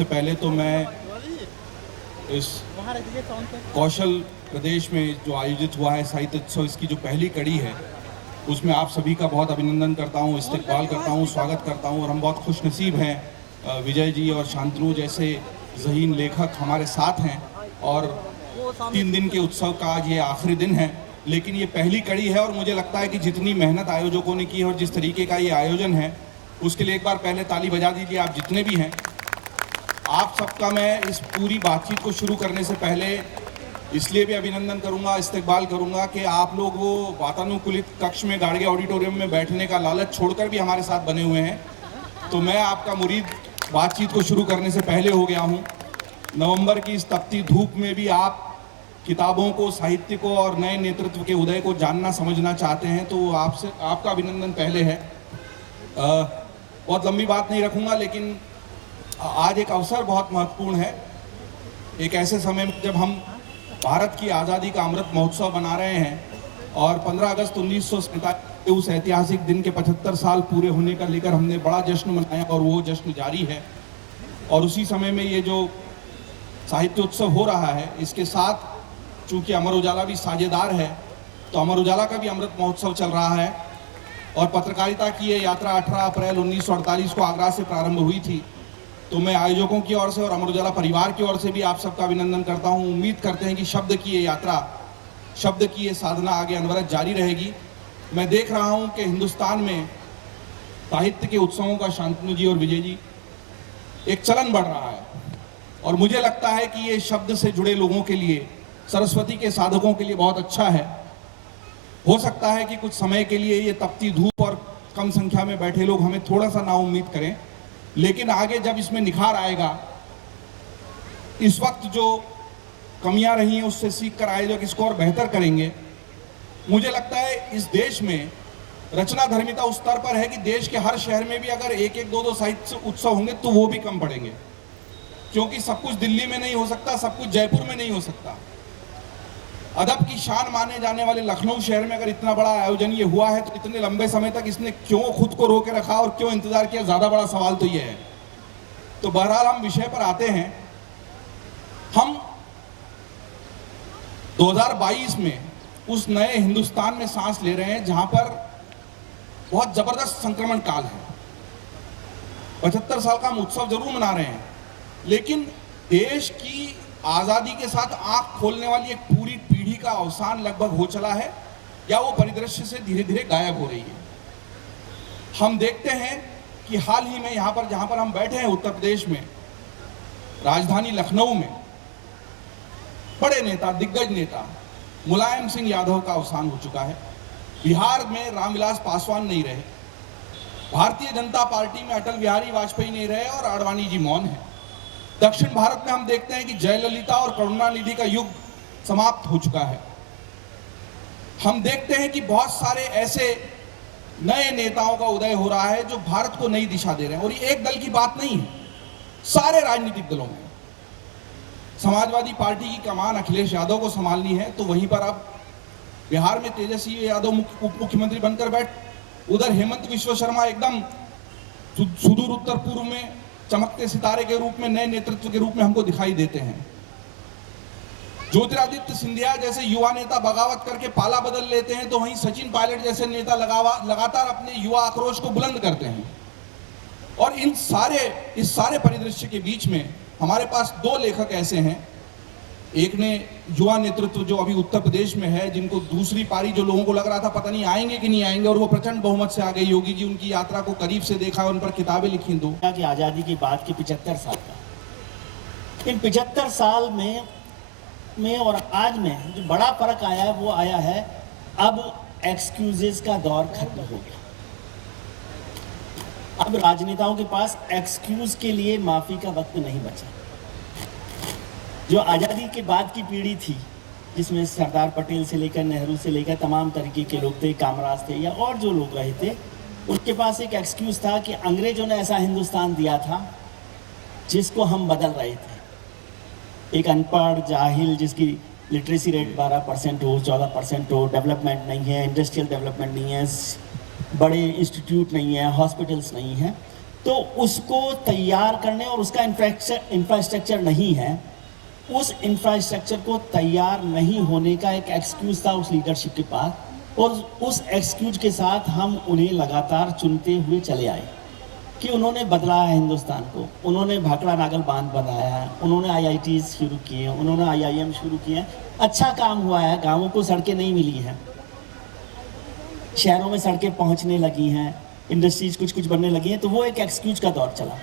सबसे पहले तो मैं इस कौशल प्रदेश में जो आयोजित हुआ है साहित्य उत्सव, इसकी जो पहली कड़ी है उसमें आप सभी का बहुत अभिनंदन करता हूँ, इस्तकबाल करता हूँ, स्वागत करता हूँ। और हम बहुत खुशनसीब हैं, विजय जी और शांतनु जैसे ज़हीन लेखक हमारे साथ हैं। और 3 दिन के उत्सव का आज ये आखिरी दिन है, लेकिन ये पहली कड़ी है और मुझे लगता है कि जितनी मेहनत आयोजकों ने की है और जिस तरीके का ये आयोजन है उसके लिए एक बार पहले ताली बजा दीजिए आप जितने भी हैं। आप सबका मैं इस पूरी बातचीत को शुरू करने से पहले इसलिए भी अभिनंदन करूंगा, इस्तकबाल करूंगा कि आप लोग वो वातानुकूलित कक्ष में गाड़गे ऑडिटोरियम में बैठने का लालच छोड़कर भी हमारे साथ बने हुए हैं। तो मैं आपका मुरीद बातचीत को शुरू करने से पहले हो गया हूँ। नवंबर की इस तपती धूप में भी आप किताबों को, साहित्य को और नए नेतृत्व के उदय को जानना समझना चाहते हैं, तो आपसे आपका अभिनंदन पहले है। बहुत लंबी बात नहीं रखूंगा, लेकिन आज एक अवसर बहुत महत्वपूर्ण है। एक ऐसे समय में जब हम भारत की आज़ादी का अमृत महोत्सव मना रहे हैं और 15 अगस्त 1947 के उस ऐतिहासिक दिन के 75 साल पूरे होने का लेकर हमने बड़ा जश्न मनाया और वो जश्न जारी है। और उसी समय में ये जो साहित्य उत्सव हो रहा है, इसके साथ चूँकि अमर उजाला भी साझेदार है, तो अमर उजाला का भी अमृत महोत्सव चल रहा है। और पत्रकारिता की ये यात्रा 18 अप्रैल 1948 को आगरा से प्रारंभ हुई थी। तो मैं आयोजकों की ओर से और अमर उजाला परिवार की ओर से भी आप सबका अभिनंदन करता हूं। उम्मीद करते हैं कि शब्द की ये यात्रा, शब्द की ये साधना आगे अनवरत जारी रहेगी। मैं देख रहा हूं कि हिंदुस्तान में साहित्य के उत्सवों का, शांतनु जी और विजय जी, एक चलन बढ़ रहा है। और मुझे लगता है कि ये शब्द से जुड़े लोगों के लिए, सरस्वती के साधकों के लिए बहुत अच्छा है। हो सकता है कि कुछ समय के लिए ये तपती धूप और कम संख्या में बैठे लोग हमें थोड़ा सा नाउम्मीद करें, लेकिन आगे जब इसमें निखार आएगा, इस वक्त जो कमियां रही हैं उससे सीख कर आयोजक इसको और बेहतर करेंगे। मुझे लगता है इस देश में रचना धर्मिता उस स्तर पर है कि देश के हर शहर में भी अगर 1-1, 2-2 साहित्य उत्सव होंगे तो वो भी कम पड़ेंगे, क्योंकि सब कुछ दिल्ली में नहीं हो सकता, सब कुछ जयपुर में नहीं हो सकता। अदब की शान माने जाने वाले लखनऊ शहर में अगर इतना बड़ा आयोजन ये हुआ है तो इतने लंबे समय तक इसने क्यों खुद को रोके रखा और क्यों इंतजार किया, ज्यादा बड़ा सवाल तो ये है। तो बहरहाल हम विषय पर आते हैं। हम 2022 में उस नए हिंदुस्तान में सांस ले रहे हैं जहां पर बहुत जबरदस्त संक्रमण काल है। 75 साल का हम उत्सव जरूर मना रहे हैं, लेकिन देश की आज़ादी के साथ आंख खोलने वाली एक पूरी पीढ़ी का अवसान लगभग हो चला है, या वो परिदृश्य से धीरे धीरे गायब हो रही है। हम देखते हैं कि हाल ही में यहाँ पर, जहाँ पर हम बैठे हैं उत्तर प्रदेश में, राजधानी लखनऊ में, बड़े नेता, दिग्गज नेता मुलायम सिंह यादव का अवसान हो चुका है। बिहार में रामविलास पासवान नहीं रहे, भारतीय जनता पार्टी में अटल बिहारी वाजपेयी नहीं रहे और आडवाणी जी मौन है। दक्षिण भारत में हम देखते हैं कि जयललिता और करुणानिधि का युग समाप्त हो चुका है। हम देखते हैं कि बहुत सारे ऐसे नए नेताओं का उदय हो रहा है जो भारत को नई दिशा दे रहे हैं। और ये एक दल की बात नहीं है, सारे राजनीतिक दलों में। समाजवादी पार्टी की कमान अखिलेश यादव को संभालनी है, तो वहीं पर अब बिहार में तेजस्वी यादव उप मुख्यमंत्री बनकर बैठ, उधर हेमंत विश्व शर्मा एकदम सुदूर उत्तर पूर्व में चमकते सितारे के रूप में, नए नेतृत्व के रूप में हमको दिखाई देते हैं। ज्योतिरादित्य सिंधिया जैसे युवा नेता बगावत करके पाला बदल लेते हैं, तो वहीं सचिन पायलट जैसे नेता लगातार अपने युवा आक्रोश को बुलंद करते हैं। और इस सारे परिदृश्य के बीच में हमारे पास 2 लेखक ऐसे हैं। एक ने युवा नेतृत्व जो अभी उत्तर प्रदेश में है, जिनको दूसरी पारी जो लोगों को लग रहा था पता नहीं आएंगे कि नहीं आएंगे, और वो प्रचंड बहुमत से आ गए। योगी जी उनकी यात्रा को करीब से देखा, उन पर किताबें लिखी। दो की आज़ादी की बात की 75 साल का, इन 75 साल में और आज में जो बड़ा फर्क आया है वो आया है, अब एक्सक्यूजेस का दौर खत्म हो गया। अब राजनेताओं के पास एक्सक्यूज के लिए माफी का वक्त नहीं बचा। जो आज़ादी के बाद की पीढ़ी थी, जिसमें सरदार पटेल से लेकर नेहरू से लेकर तमाम तरीके के लोग थे, कामराज थे या और जो लोग रहे थे, उनके पास एक एक्सक्यूज था कि अंग्रेजों ने ऐसा हिंदुस्तान दिया था जिसको हम बदल रहे थे। एक अनपढ़ जाहिल जिसकी लिटरेसी रेट 12% हो, 14% हो, डेवलपमेंट नहीं है, इंडस्ट्रियल डेवलपमेंट नहीं है, बड़े इंस्टीट्यूट नहीं है, हॉस्पिटल्स नहीं है, तो उसको तैयार करने, और उसका इंफ्रास्ट्रक्चर नहीं है, उस इंफ्रास्ट्रक्चर को तैयार नहीं होने का एक एक्सक्यूज था उस लीडरशिप के पास, और उस एक्सक्यूज के साथ हम उन्हें लगातार चुनते हुए चले आए कि उन्होंने बदला है हिंदुस्तान को। उन्होंने भाखड़ा नागल बांध बनाया है, उन्होंने IITs शुरू किए, उन्होंने IIM शुरू किए हैं, अच्छा काम हुआ है। गाँवों को सड़कें नहीं मिली हैं, शहरों में सड़कें पहुंचने लगी हैं, इंडस्ट्रीज कुछ कुछ बनने लगी हैं, तो वो एक एक्सक्यूज का दौर चला।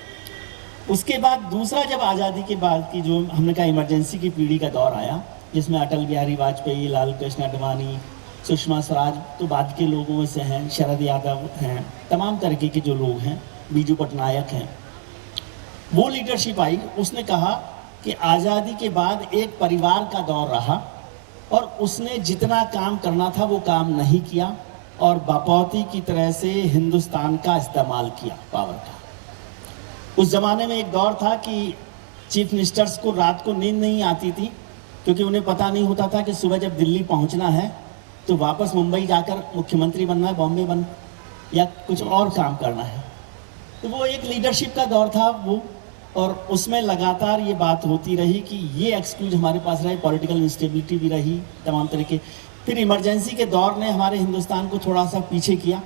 उसके बाद दूसरा, जब आज़ादी के बाद की जो हमने कहा इमरजेंसी की पीढ़ी का दौर आया, जिसमें अटल बिहारी वाजपेयी, लाल कृष्ण आडवाणी, सुषमा स्वराज तो बाद के लोगों में से हैं, शरद यादव हैं, तमाम तरीके के जो लोग हैं, बीजू पटनायक हैं, वो लीडरशिप आई। उसने कहा कि आज़ादी के बाद एक परिवार का दौर रहा और उसने जितना काम करना था वो काम नहीं किया, और बापौती की तरह से हिंदुस्तान का इस्तेमाल किया पावर का। उस ज़माने में एक दौर था कि चीफ मिनिस्टर्स को रात को नींद नहीं आती थी, क्योंकि उन्हें पता नहीं होता था कि सुबह जब दिल्ली पहुंचना है तो वापस मुंबई जाकर मुख्यमंत्री बनना है, बॉम्बे बन या कुछ और काम करना है। तो वो एक लीडरशिप का दौर था वो, और उसमें लगातार ये बात होती रही कि ये एक्सक्यूज हमारे पास रहे, पॉलिटिकल इंस्टेबिलिटी भी रही, तमाम तरीके। फिर इमरजेंसी के दौर ने हमारे हिंदुस्तान को थोड़ा सा पीछे किया।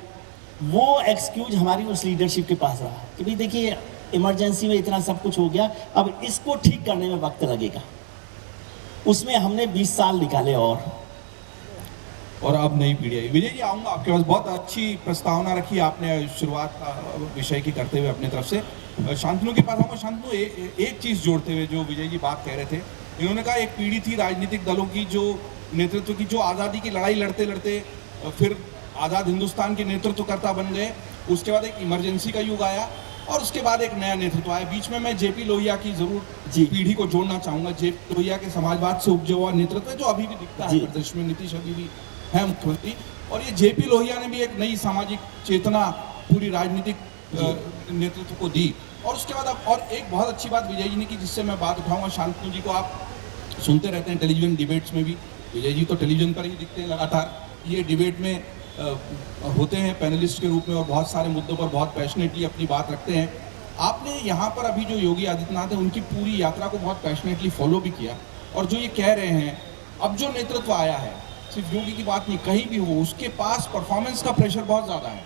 वो एक्सक्यूज हमारी उस लीडरशिप के पास रहा कि भाई देखिए, इमरजेंसी में इतना सब कुछ हो गया, अब इसको ठीक करने में वक्त लगेगा। उसमें हमने 20 साल निकाले और अब नई पीढ़ी आई। विजय जी, आऊँगा आपके पास। बहुत अच्छी प्रस्तावना रखी आपने शुरुआत विषय की करते हुए अपनी तरफ से। शांतनु के पास आऊँगा। शांतनु, एक चीज़ जोड़ते हुए जो विजय जी बात कह रहे थे, इन्होंने कहा एक पीढ़ी थी राजनीतिक दलों की जो नेतृत्व की, जो आज़ादी की लड़ाई लड़ते लड़ते फिर आज़ाद हिंदुस्तान के नेतृत्व करता बन गए। उसके बाद एक इमरजेंसी का युग आया और उसके बाद एक नया नेतृत्व आया। बीच में मैं JP लोहिया की जरूर पीढ़ी को जोड़ना चाहूँगा। JP लोहिया के समाजवाद से उपजा हुआ नेतृत्व जो अभी भी दिखता है प्रदेश में। नीतीश अभी भी है मुख्यमंत्री, और ये JP लोहिया ने भी एक नई सामाजिक चेतना पूरी राजनीतिक नेतृत्व को दी। और उसके बाद अब और एक बहुत अच्छी बात विजय जी ने की, जिससे मैं बात उठाऊंगा। शांतनु जी को आप सुनते रहते हैं टेलीविजन डिबेट्स में भी। विजय जी तो टेलीविजन पर ही दिखते हैं लगातार, ये डिबेट में होते हैं पैनलिस्ट के रूप में और बहुत सारे मुद्दों पर बहुत पैशनेटली अपनी बात रखते हैं। आपने यहाँ पर अभी जो योगी आदित्यनाथ है उनकी पूरी यात्रा को बहुत पैशनेटली फॉलो भी किया, और जो ये कह रहे हैं अब जो नेतृत्व आया है, सिर्फ योगी की बात नहीं, कहीं भी हो, उसके पास परफॉर्मेंस का प्रेशर बहुत ज़्यादा है।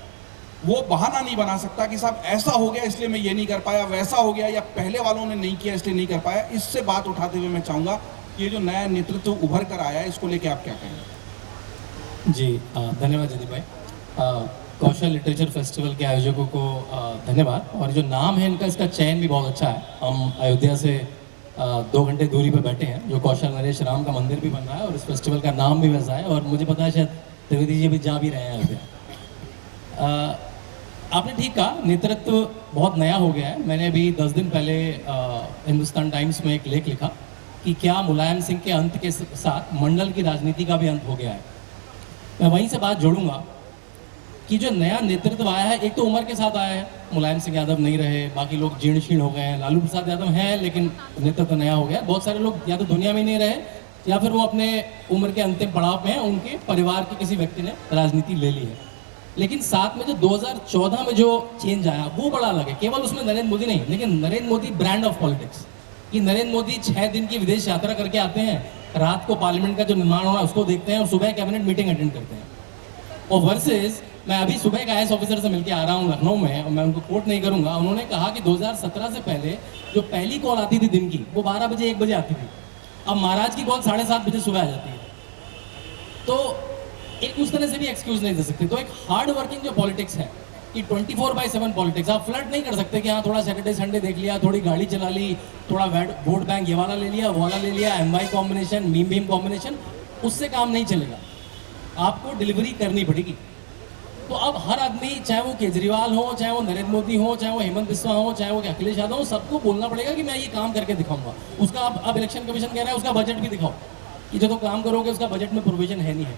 वो बहाना नहीं बना सकता कि साहब ऐसा हो गया इसलिए मैं ये नहीं कर पाया, वैसा हो गया या पहले वालों ने नहीं किया इसलिए नहीं कर पाया। इससे बात उठाते हुए मैं चाहूँगा ये जो नया नेतृत्व उभर कर आया है, इसको लेके आप क्या कहेंगे? जी धन्यवाद जयदीप भाई। कौशल लिटरेचर फेस्टिवल के आयोजकों को धन्यवाद। और जो नाम है इनका, इसका चयन भी बहुत अच्छा है। हम अयोध्या से 2 घंटे दूरी पर बैठे हैं, जो कौशल नरेश राम का मंदिर भी बन रहा है और इस फेस्टिवल का नाम भी वैसा है, और मुझे पता है शायद त्रिवेदी जी भी जा भी रहे हैं अयोध्या। आपने ठीक कहा, नेतृत्व बहुत नया हो गया है। मैंने अभी 10 दिन पहले हिंदुस्तान टाइम्स में एक लेख लिखा कि क्या मुलायम सिंह के अंत के साथ मंडल की राजनीति का भी अंत हो गया है। मैं वहीं से बात जोड़ूंगा कि जो नया नेतृत्व आया है, एक तो उम्र के साथ आया है, मुलायम सिंह यादव नहीं रहे, बाकी लोग जीर्ण शीर्ण हो गए हैं। लालू प्रसाद यादव हैं लेकिन नेतृत्व नया हो गया। बहुत सारे लोग या तो दुनिया में नहीं रहे या फिर वो अपने उम्र के अंतिम पड़ाव में हैं, उनके परिवार के किसी व्यक्ति ने राजनीति ले ली है। लेकिन साथ में जो 2014 में जो चेंज आया वो बड़ा अलग है। केवल उसमें नरेंद्र मोदी नहीं, लेकिन Narendra Modi brand of politics, कि नरेंद्र मोदी 6 दिन की विदेश यात्रा करके आते हैं, रात को पार्लियामेंट का जो निर्माण हो रहा है उसको देखते हैं और सुबह कैबिनेट मीटिंग अटेंड करते हैं। और वर्सेस मैं अभी सुबह एक IAS ऑफिसर से मिलकर आ रहा हूँ लखनऊ में, और मैं उनको कोट नहीं करूंगा, उन्होंने कहा कि 2017 से पहले जो पहली कॉल आती थी दिन की, वो 12 बजे 1 बजे आती थी। अब महाराज की कॉल 7:30 बजे सुबह आ जाती है। तो एक उस तरह से भी एक्सक्यूज नहीं दे सकते। तो एक हार्ड वर्किंग जो पॉलिटिक्स है कि 24/7 पॉलिटिक्स, आप फ्लर्ट नहीं कर सकते कि हाँ थोड़ा सैटरडे संडे देख लिया, थोड़ी गाड़ी चला ली, थोड़ा वोट बैंक ये वाला ले लिया, वो वाला ले लिया, MY combination, meme Bhim combination, उससे काम नहीं चलेगा। आपको डिलीवरी करनी पड़ेगी। तो अब हर आदमी, चाहे वो केजरीवाल हो, चाहे वो नरेंद्र मोदी हो, चाहे वो हेमंत बिस्वा हो, चाहे वो अखिलेश यादव हो, सबको बोलना पड़ेगा कि मैं ये काम करके दिखाऊंगा। उसका अब इलेक्शन कमीशन कह रहा है उसका बजट भी दिखाओ, कि जो तो काम करोगे उसका बजट में प्रोविजन है नहीं है।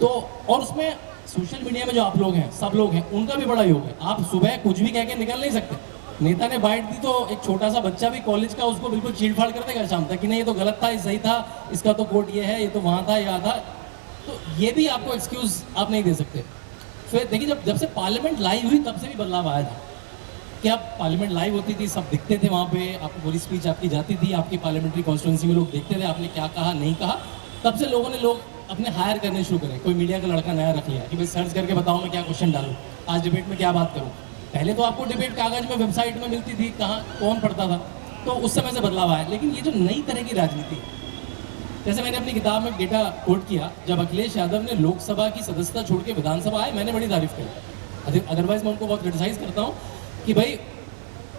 तो और उसमें सोशल मीडिया में जो आप लोग हैं, सब लोग हैं, उनका भी बड़ा योग है। आप सुबह कुछ भी कह के निकल नहीं सकते। नेता ने बाइट दी तो एक छोटा सा बच्चा भी कॉलेज का उसको बिल्कुल चीड़-फाड़ कर देगा शाम तक कि नहीं ये तो गलत था, ये सही था, इसका तो कोट ये है, ये तो वहाँ था, यहाँ था। तो ये भी आपको एक्सक्यूज आप नहीं दे सकते। फिर देखिए, जब से पार्लियामेंट लाई हुई तब से भी बदलाव आया था। क्या पार्लियामेंट लाइव होती थी, सब दिखते थे वहाँ पे, आपको पूरी स्पीच आपकी जाती थी, आपकी पार्लियामेंट्री कॉन्स्टिट्यूंसी में लोग देखते थे आपने क्या कहा नहीं कहा, तब से लोग अपने हायर करने शुरू करें। कोई मीडिया का लड़का नया रख लिया कि भाई सर्च करके बताओ मैं क्या क्वेश्चन डालूँ, आज डिबेट में क्या बात करूँ। पहले तो आपको डिबेट कागज में वेबसाइट में मिलती थी, कहाँ कौन पढ़ता था, तो उस समय से बदलाव आया। लेकिन ये जो नई तरह की राजनीति है, जैसे मैंने अपनी किताब में डेटा कोट किया, जब अखिलेश यादव ने लोकसभा की सदस्यता छोड़ के विधानसभा आए, मैंने बड़ी तारीफ करी। अदरवाइज मैं उनको बहुत क्रिटिसाइज करता हूँ कि भाई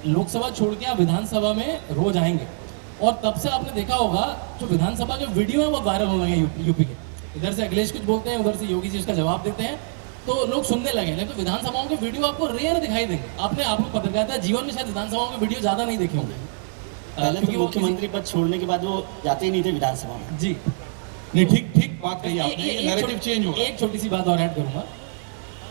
लोकसभा छोड़ के आप विधानसभा में रोज आएंगे, और तब से आपने देखा होगा जो विधानसभा के वीडियो हैं वो वायरल होने लगे यूपी के। इधर से अखिलेश कुछ बोलते हैं, उधर से योगी जी उसका जवाब देते हैं, तो लोग सुनने लगे। लेकिन तो विधानसभाओं के वीडियो आपको रेयर दिखाई देंगे। आपने आप लोग पत्रकारिता जीवन में शायद विधानसभाओं के वीडियो ज़्यादा नहीं देखे होंगे, पहले क्योंकि तो वो मुख्यमंत्री पद छोड़ने के बाद वो जाते ही नहीं थे विधानसभा में। जी नहीं, ठीक ठीक बात कही आपने, ये नैरेटिव चेंज होगा। एक छोटी सी बात और ऐड करूंगा,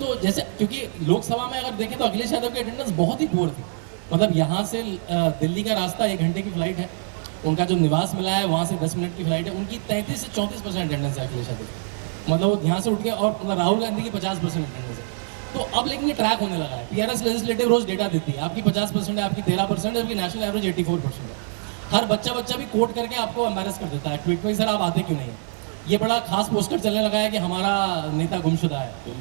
तो जैसे क्योंकि लोकसभा में अगर देखें तो अखिलेश यादव की अटेंडेंस बहुत ही पुअर थी। मतलब यहाँ से दिल्ली का रास्ता 1 घंटे की फ्लाइट है, उनका जो निवास मिला है वहाँ से 10 मिनट की फ्लाइट है, उनकी 33 से 34% अटेंडेंस है अखिलेश यादव की। मतलब वो यहाँ से उठ के, और मतलब राहुल गांधी की 50% अटेंडेंस है। तो अब लेकिन ये ट्रैक होने लगा है, पीआरएस लेजिस्लेटिव रोज डेटा देती है, आपकी 50% है, आपकी 13% है, जबकि नेशनल एवरेज 84% है। हर बच्चा भी कोट करके आपको एम्बैरस कर देता है ट्वीट पे, सर आप आते क्यों नहीं है। ये बड़ा खास पोस्टर चलने लगा है कि हमारा नेता गुमशुदा है।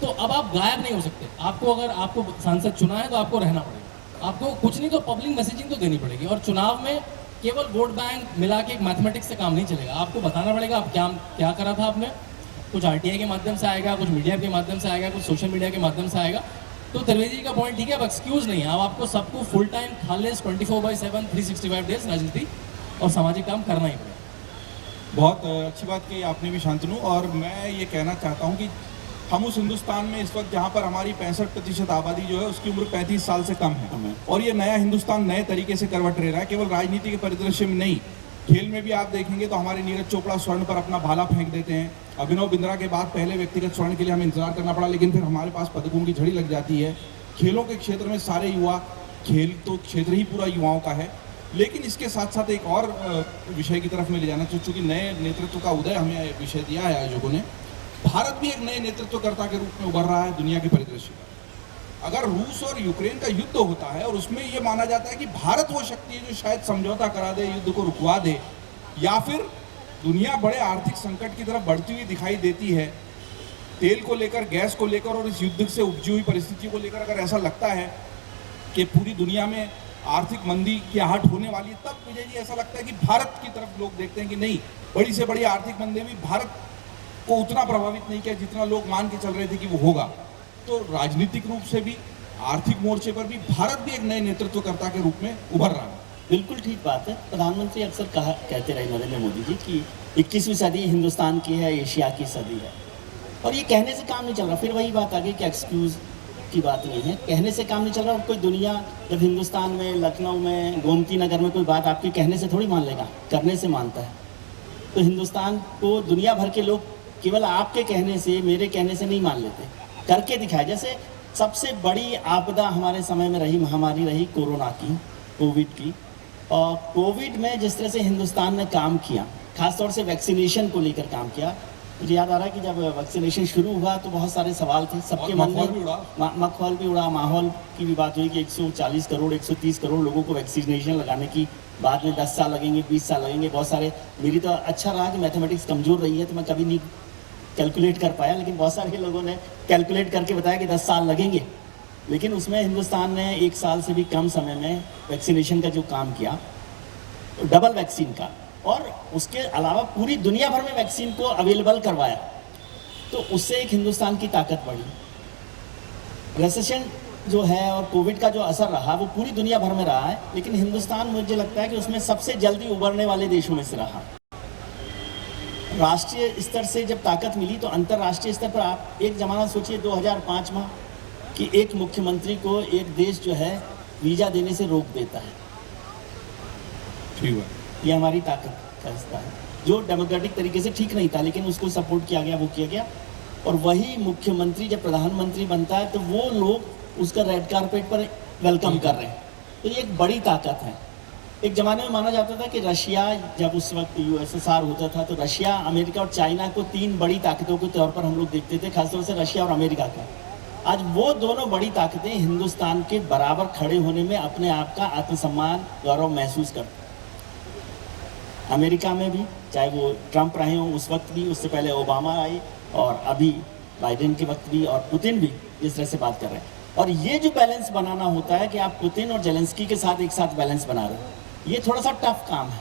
तो अब आप गायब नहीं हो सकते। आपको अगर आपको सांसद चुना है तो आपको रहना पड़ेगा, आपको कुछ नहीं तो पब्लिक मैसेजिंग तो देनी पड़ेगी। और चुनाव में केवल वोट बैंक मिला के एक मैथमेटिक्स से काम नहीं चलेगा, आपको बताना पड़ेगा आप क्या करा था आपने। कुछ आरटीआई के माध्यम से आएगा, कुछ मीडिया के माध्यम से आएगा, कुछ सोशल मीडिया के माध्यम से आएगा। तो त्रिवेदी जी का पॉइंट ठीक है, अब एक्सक्यूज नहीं है, अब आपको सबको फुल टाइम खालिस 24/7 365 डेज राजनीति और सामाजिक काम करना ही पड़ेगा। बहुत अच्छी बात कही आपने भी शांतनु। और मैं ये कहना चाहता हूँ कि हम उस हिंदुस्तान में इस वक्त जहाँ पर हमारी 65% आबादी जो है उसकी उम्र 35 साल से कम है, और ये नया हिंदुस्तान नए तरीके से करवट ले रहा है। केवल राजनीति के परिदृश्य में नहीं, खेल में भी आप देखेंगे तो हमारे नीरज चोपड़ा स्वर्ण पर अपना भाला फेंक देते हैं। अभिनव बिंद्रा के बाद पहले व्यक्तिगत स्वर्ण के लिए हमें इंतजार करना पड़ा, लेकिन फिर हमारे पास पदकों की झड़ी लग जाती है। खेलों के क्षेत्र में सारे युवा, खेल तो क्षेत्र ही पूरा युवाओं का है। लेकिन इसके साथ साथ एक और विषय की तरफ में ले जाना चाहिए, चूँकि नए नेतृत्व का उदय हमें विषय दिया है आयोजकों ने। भारत भी एक नए नेतृत्वकर्ता के रूप में उभर रहा है दुनिया के परिदृश्य में। अगर रूस और यूक्रेन का युद्ध होता है और उसमें ये माना जाता है कि भारत वो शक्ति है जो शायद समझौता करा दे, युद्ध को रुकवा दे, या फिर दुनिया बड़े आर्थिक संकट की तरफ बढ़ती हुई दिखाई देती है, तेल को लेकर, गैस को लेकर और इस युद्ध से उपजी हुई परिस्थिति को लेकर अगर ऐसा लगता है कि पूरी दुनिया में आर्थिक मंदी की आहट होने वाली है, तब मुझे ये ऐसा लगता है कि भारत की तरफ लोग देखते हैं कि नहीं, बड़ी से बड़ी आर्थिक मंदी भी भारत को उतना प्रभावित नहीं किया जितना लोग मान के चल रहे थे कि वो होगा। तो राजनीतिक रूप से भी, आर्थिक मोर्चे पर भी भारत भी एक नए नेतृत्वकर्ता के रूप में उभर रहा है। बिल्कुल ठीक बात है। प्रधानमंत्री अक्सर कहते रहे नरेंद्र मोदी जी कि 21वीं सदी हिंदुस्तान की है, एशिया की सदी है, और ये कहने से काम नहीं चल रहा। फिर वही बात आ गई कि एक्सक्यूज़ की बात नहीं है, कहने से काम नहीं चल रहा। और कोई दुनिया जब हिंदुस्तान में, लखनऊ में, गोमती नगर में कोई बात आपके कहने से थोड़ी मान लेगा, करने से मानता है। तो हिंदुस्तान को दुनिया भर के लोग केवल आपके कहने से, मेरे कहने से नहीं मान लेते, करके दिखाए। जैसे सबसे बड़ी आपदा हमारे समय में रही, महामारी रही कोरोना की, कोविड की। और कोविड में जिस तरह से हिंदुस्तान ने काम किया, खासतौर से वैक्सीनेशन को लेकर काम किया, मुझे याद आ रहा है कि जब वैक्सीनेशन शुरू हुआ तो बहुत सारे सवाल थे सबके मन में, मखौल भी उड़ा, माहौल की भी बात हुई कि 140 करोड़ 130 करोड़ लोगों को वैक्सीनेशन लगाने की, बाद में 10 साल लगेंगे, 20 साल लगेंगे। बहुत सारे, मेरी तो अच्छा रहा कि मैथमेटिक्स कमज़ोर रही है तो मैं कभी नहीं कैलकुलेट कर पाया, लेकिन बहुत सारे लोगों ने कैलकुलेट करके बताया कि 10 साल लगेंगे। लेकिन उसमें हिंदुस्तान ने 1 साल से भी कम समय में वैक्सीनेशन का जो काम किया, डबल वैक्सीन का, और उसके अलावा पूरी दुनिया भर में वैक्सीन को अवेलेबल करवाया, तो उससे एक हिंदुस्तान की ताकत बढ़ी। रेसेशन जो है और कोविड का जो असर रहा वो पूरी दुनिया भर में रहा है, लेकिन हिंदुस्तान मुझे लगता है कि उसमें सबसे जल्दी उभरने वाले देशों में से रहा। राष्ट्रीय स्तर से जब ताकत मिली तो अंतर्राष्ट्रीय स्तर पर आप एक ज़माना सोचिए 2005 में कि एक मुख्यमंत्री को एक देश जो है वीज़ा देने से रोक देता है। ठीक है, ये हमारी ताकत का हिस्सा है, जो डेमोक्रेटिक तरीके से ठीक नहीं था, लेकिन उसको सपोर्ट किया गया, वो किया गया। और वही मुख्यमंत्री जब प्रधानमंत्री बनता है तो वो लोग उसका रेड कारपेट पर वेलकम कर रहे हैं, तो ये एक बड़ी ताकत है। एक ज़माने में माना जाता था कि रशिया, जब उस वक्त यूएसएसआर होता था, तो रशिया, अमेरिका और चाइना को 3 बड़ी ताकतों के तौर पर हम लोग देखते थे, खासतौर से रशिया और अमेरिका को। आज वो दोनों बड़ी ताकतें हिंदुस्तान के बराबर खड़े होने में अपने आप का आत्मसम्मान गौरव महसूस करती हैं। अमेरिका में भी, चाहे वो ट्रंप रहे हों उस वक्त भी, उससे पहले ओबामा आए, और अभी बाइडेन के वक्त भी, और पुतिन भी जिस तरह से बात कर रहे हैं। और ये जो बैलेंस बनाना होता है कि आप पुतिन और जेलेंस्की के साथ एक साथ बैलेंस बना रहे हो, ये थोड़ा सा टफ काम है,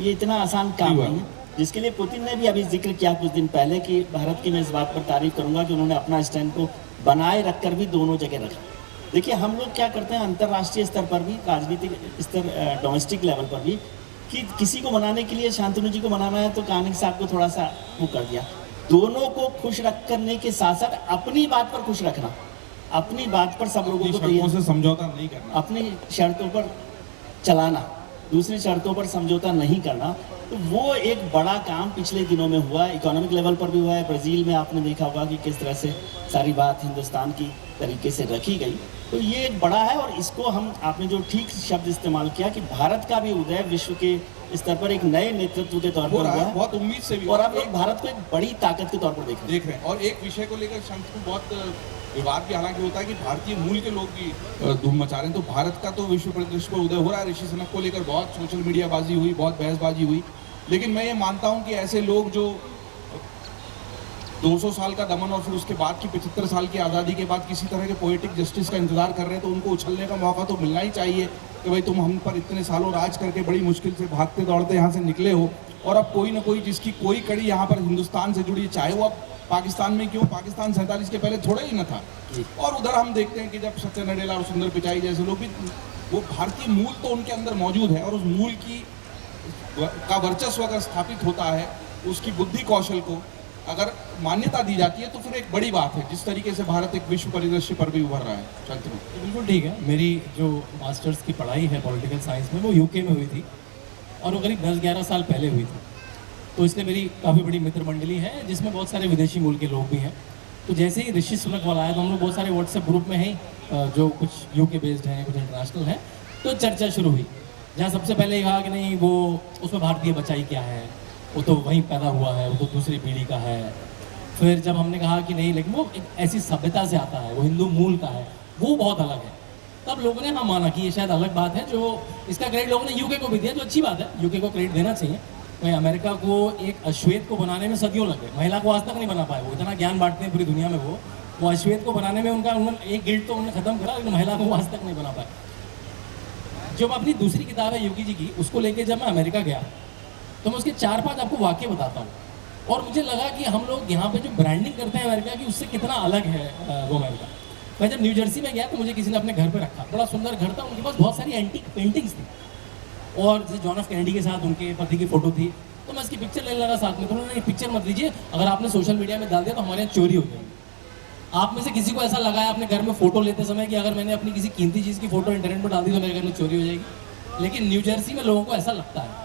ये इतना आसान काम नहीं है, जिसके लिए पुतिन ने भी अभी जिक्र किया कुछ दिन पहले कि भारत की मैं इस बात पर तारीफ करूंगा कि उन्होंने अपना स्टैंड को बनाए रखकर भी दोनों जगह रखा। देखिए हम लोग क्या करते हैं अंतर्राष्ट्रीय स्तर पर भी, राजनीतिक स्तर, डोमेस्टिक लेवल पर भी, कि किसी को मनाने के लिए, शांतनु जी को मनाना है तो कानिक साहब को थोड़ा सा वो कर दिया। दोनों को खुश रख करने के साथ साथ अपनी बात पर खुश रखना, अपनी बात पर सब लोगों को शर्तों से समझौता नहीं करना, अपनी शर्तों पर चलाना, दूसरी शर्तों पर समझौता नहीं करना। तो वो एक बड़ा काम पिछले दिनों में हुआ, इकोनॉमिक लेवल पर भी हुआ है। ब्राज़ील में आपने देखा होगा कि किस तरह से सारी बात हिंदुस्तान की तरीके से रखी गई। तो ये एक बड़ा है, और इसको हम, आपने जो ठीक शब्द इस्तेमाल किया कि भारत का भी उदय विश्व के स्तर पर एक नए नेतृत्व के तौर पर हुआ है, बहुत उम्मीद से भी, और अब एक भारत को एक बड़ी ताकत के तौर पर देख रहे हैं। और एक विषय को लेकर शांतनु बहुत विवाद भी हालांकि होता है कि भारतीय मूल के लोग भी धूम मचा रहे हैं। तो भारत का तो विश्व परिदृश्य पर उदय हो रहा है। ऋषि सुनक को लेकर बहुत सोशल मीडिया बाजी हुई, बहुत बहसबाजी हुई, लेकिन मैं ये मानता हूं कि ऐसे लोग जो 200 साल का दमन और फिर उसके बाद की 75 साल की आज़ादी के बाद किसी तरह के पोएटिक जस्टिस का इंतजार कर रहे हैं, तो उनको उछलने का मौका तो मिलना ही चाहिए कि भाई तुम हम पर इतने सालों राज करके बड़ी मुश्किल से भागते दौड़ते यहाँ से निकले हो, और अब कोई ना कोई जिसकी कोई कड़ी यहाँ पर हिंदुस्तान से जुड़ी, चाहे वो अब पाकिस्तान में क्यों, पाकिस्तान 47 के पहले थोड़ा ही न था। और उधर हम देखते हैं कि जब सचिन नडेला और सुंदर पिचाई जैसे लोग भी, वो भारतीय मूल तो उनके अंदर मौजूद है, और उस मूल का वर्चस्व अगर स्थापित होता है, उसकी बुद्धि कौशल को अगर मान्यता दी जाती है, तो फिर एक बड़ी बात है जिस तरीके से भारत एक विश्व परिदृश्य पर भी उभर रहा है। शांतनु बिल्कुल ठीक है। मेरी जो मास्टर्स की पढ़ाई है पॉलिटिकल साइंस में, वो यूके में हुई थी, और वो करीब 10-11 साल पहले हुई थी। तो इसलिए मेरी काफ़ी बड़ी मित्र मंडली है जिसमें बहुत सारे विदेशी मूल के लोग भी हैं। तो जैसे ही ऋषि सुनक वाला आया तो हम लोग बहुत सारे व्हाट्सएप ग्रुप में हैं जो कुछ यूके बेस्ड हैं, कुछ इंटरनेशनल हैं। तो चर्चा शुरू हुई, जहाँ सबसे पहले ये कहा कि नहीं, वो उसमें भारतीय बचाई क्या है, वो तो वहीं पैदा हुआ है, वो तो दूसरी पीढ़ी का है। फिर जब हमने कहा कि नहीं, लेकिन वो एक ऐसी सभ्यता से आता है, वो हिंदू मूल का है, वो बहुत अलग है, तब लोगों ने हाँ माना कि ये शायद अलग बात है। जो इसका क्रेडिट लोगों ने यूके को भी दिया, जो अच्छी बात है, यूके को क्रेडिट देना चाहिए। वहीं अमेरिका को एक अश्वेत को बनाने में सदियों लगे, महिला को आज तक नहीं बना पाए। वो इतना ज्ञान बांटते हैं पूरी दुनिया में, वो अश्वेत को बनाने में उन्होंने एक गिल्ड तो उन्होंने खत्म करा, लेकिन महिला को आज तक नहीं बना पाए। जो मैं अपनी दूसरी किताब है योगी जी की, उसको लेके जब मैं अमेरिका गया तो मैं उसके 4-5 आपको वाक्य बताता हूँ, और मुझे लगा कि हम लोग यहाँ पे जो ब्रांडिंग करते हैं अमेरिका की, उससे कितना अलग है वो अमेरिका। मैं जब न्यू जर्सी में गया तो मुझे किसी ने अपने घर पे रखा, बड़ा सुंदर घर था, उनके पास बहुत सारी एंटीक पेंटिंग्स थी, और जैसे जॉन एफ कैनेडी के साथ उनके पति की फोटो थी। तो मैं इसकी पिक्चर लेने लगा साथ में, तो उन्होंने पिक्चर मत लीजिए, अगर आपने सोशल मीडिया में डाल दिया तो हमारे यहाँ चोरी हो जाएगी। आप में से किसी को ऐसा लगा है अपने घर में फोटो लेते समय कि अगर मैंने अपनी किसी कीमती चीज़ की फोटो इंटरनेट पर डाल दी तो मेरे घर में चोरी हो जाएगी? लेकिन न्यू जर्सी में लोगों को ऐसा लगता है।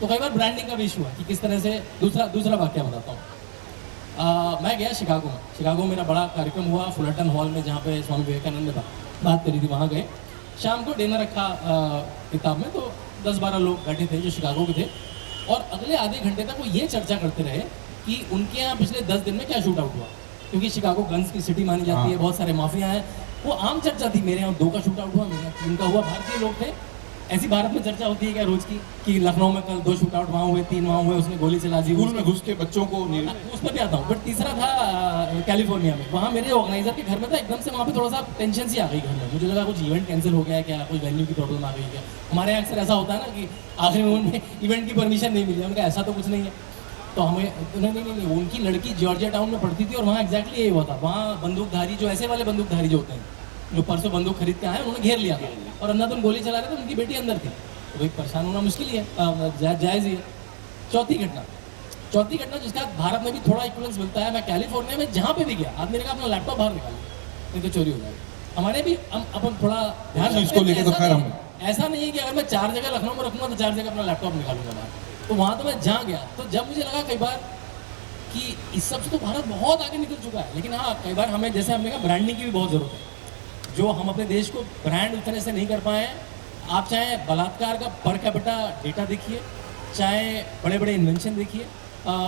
तो कई बार ब्रांडिंग का भी इशू है कि किस तरह से। दूसरा वाक्य बताता हूँ। मैं गया शिकागो में। शिकागो में मेरा बड़ा कार्यक्रम हुआ फुलटन हॉल में, जहाँ पे स्वामी विवेकानंद ने बात करी थी, वहाँ गए। शाम को डिनर रखा किताब में, तो 10-12 लोग बैठे थे जो शिकागो के थे, और अगले आधे घंटे तक वो ये चर्चा करते रहे कि उनके यहाँ पिछले 10 दिन में क्या शूट आउट हुआ, क्योंकि शिकागो गन्स की सिटी मानी जाती है, बहुत सारे माफिया हैं। वो आम चर्चा थी, मेरे यहाँ 2 का शूट आउट हुआ, मेरे यहाँ 3 का हुआ। भारतीय लोग थे, ऐसी भारत में चर्चा होती है क्या रोज की कि लखनऊ में कल 2 शूट आउट वहाँ हुए, 3 वहाँ हुए, उसने गोली चला दी, स्कूल में घुस के बच्चों को उस पर भी आता हूँ। बट तीसरा था कैलिफोर्निया में, वहाँ मेरे ऑर्गेनाइजर के घर में था, एकदम से वहाँ पे थोड़ा सा टेंशन सी आ गई घर में। मुझे लगा कुछ इवेंट कैंसिल हो गया है क्या, कोई वेन्यू की प्रॉब्लम आ गई क्या। हमारे यहाँ अक्सर ऐसा होता है ना कि आखिर में उन्हें इवेंट की परमिशन नहीं मिली। उनका ऐसा तो कुछ नहीं है। तो हमें नहीं, उनकी लड़की जॉर्जिया टाउन में पढ़ती थी, और वहाँ एग्जैक्टली यही हुआ था। वहाँ बंदूकधारी, जो ऐसे वाले बंदूकधारी जो होते हैं, जो परसों बंदूक खरीद के आए, उन्होंने घेर लिया था, और अंधाधुन गोली चला रहे थे, उनकी बेटी अंदर थी। तो भाई परेशान होना मुश्किल ही है, जायज़ ही है। चौथी घटना जिसका भारत में भी थोड़ा इक्वलेंस मिलता है। मैं कैलिफोर्निया में जहाँ पे भी गया, आदमी ने कहा अपना लैपटॉप बाहर निकाल, नहीं तो चोरी हो जाएगी। हमारे भी हम अपन थोड़ा ध्यान इसको लेके तो खैर हम, ऐसा नहीं है कि अगर मैं 4 जगह लखनऊ में रखूँगा तो 4 जगह अपना लैपटॉप निकालूंगा बाहर। तो वहाँ तो मैं जहाँ गया, तो जब मुझे लगा कई बार कि इस सब से तो भारत बहुत आगे निकल चुका है, लेकिन हाँ कई बार हमें, जैसे हमने कहा, ब्रांडिंग की भी बहुत ज़रूरत है। जो हम अपने देश को ब्रांड उस तरह से नहीं कर पाए हैं। आप चाहे बलात्कार का पर कैपिटा डेटा देखिए, चाहे बड़े बड़े इन्वेंशन देखिए,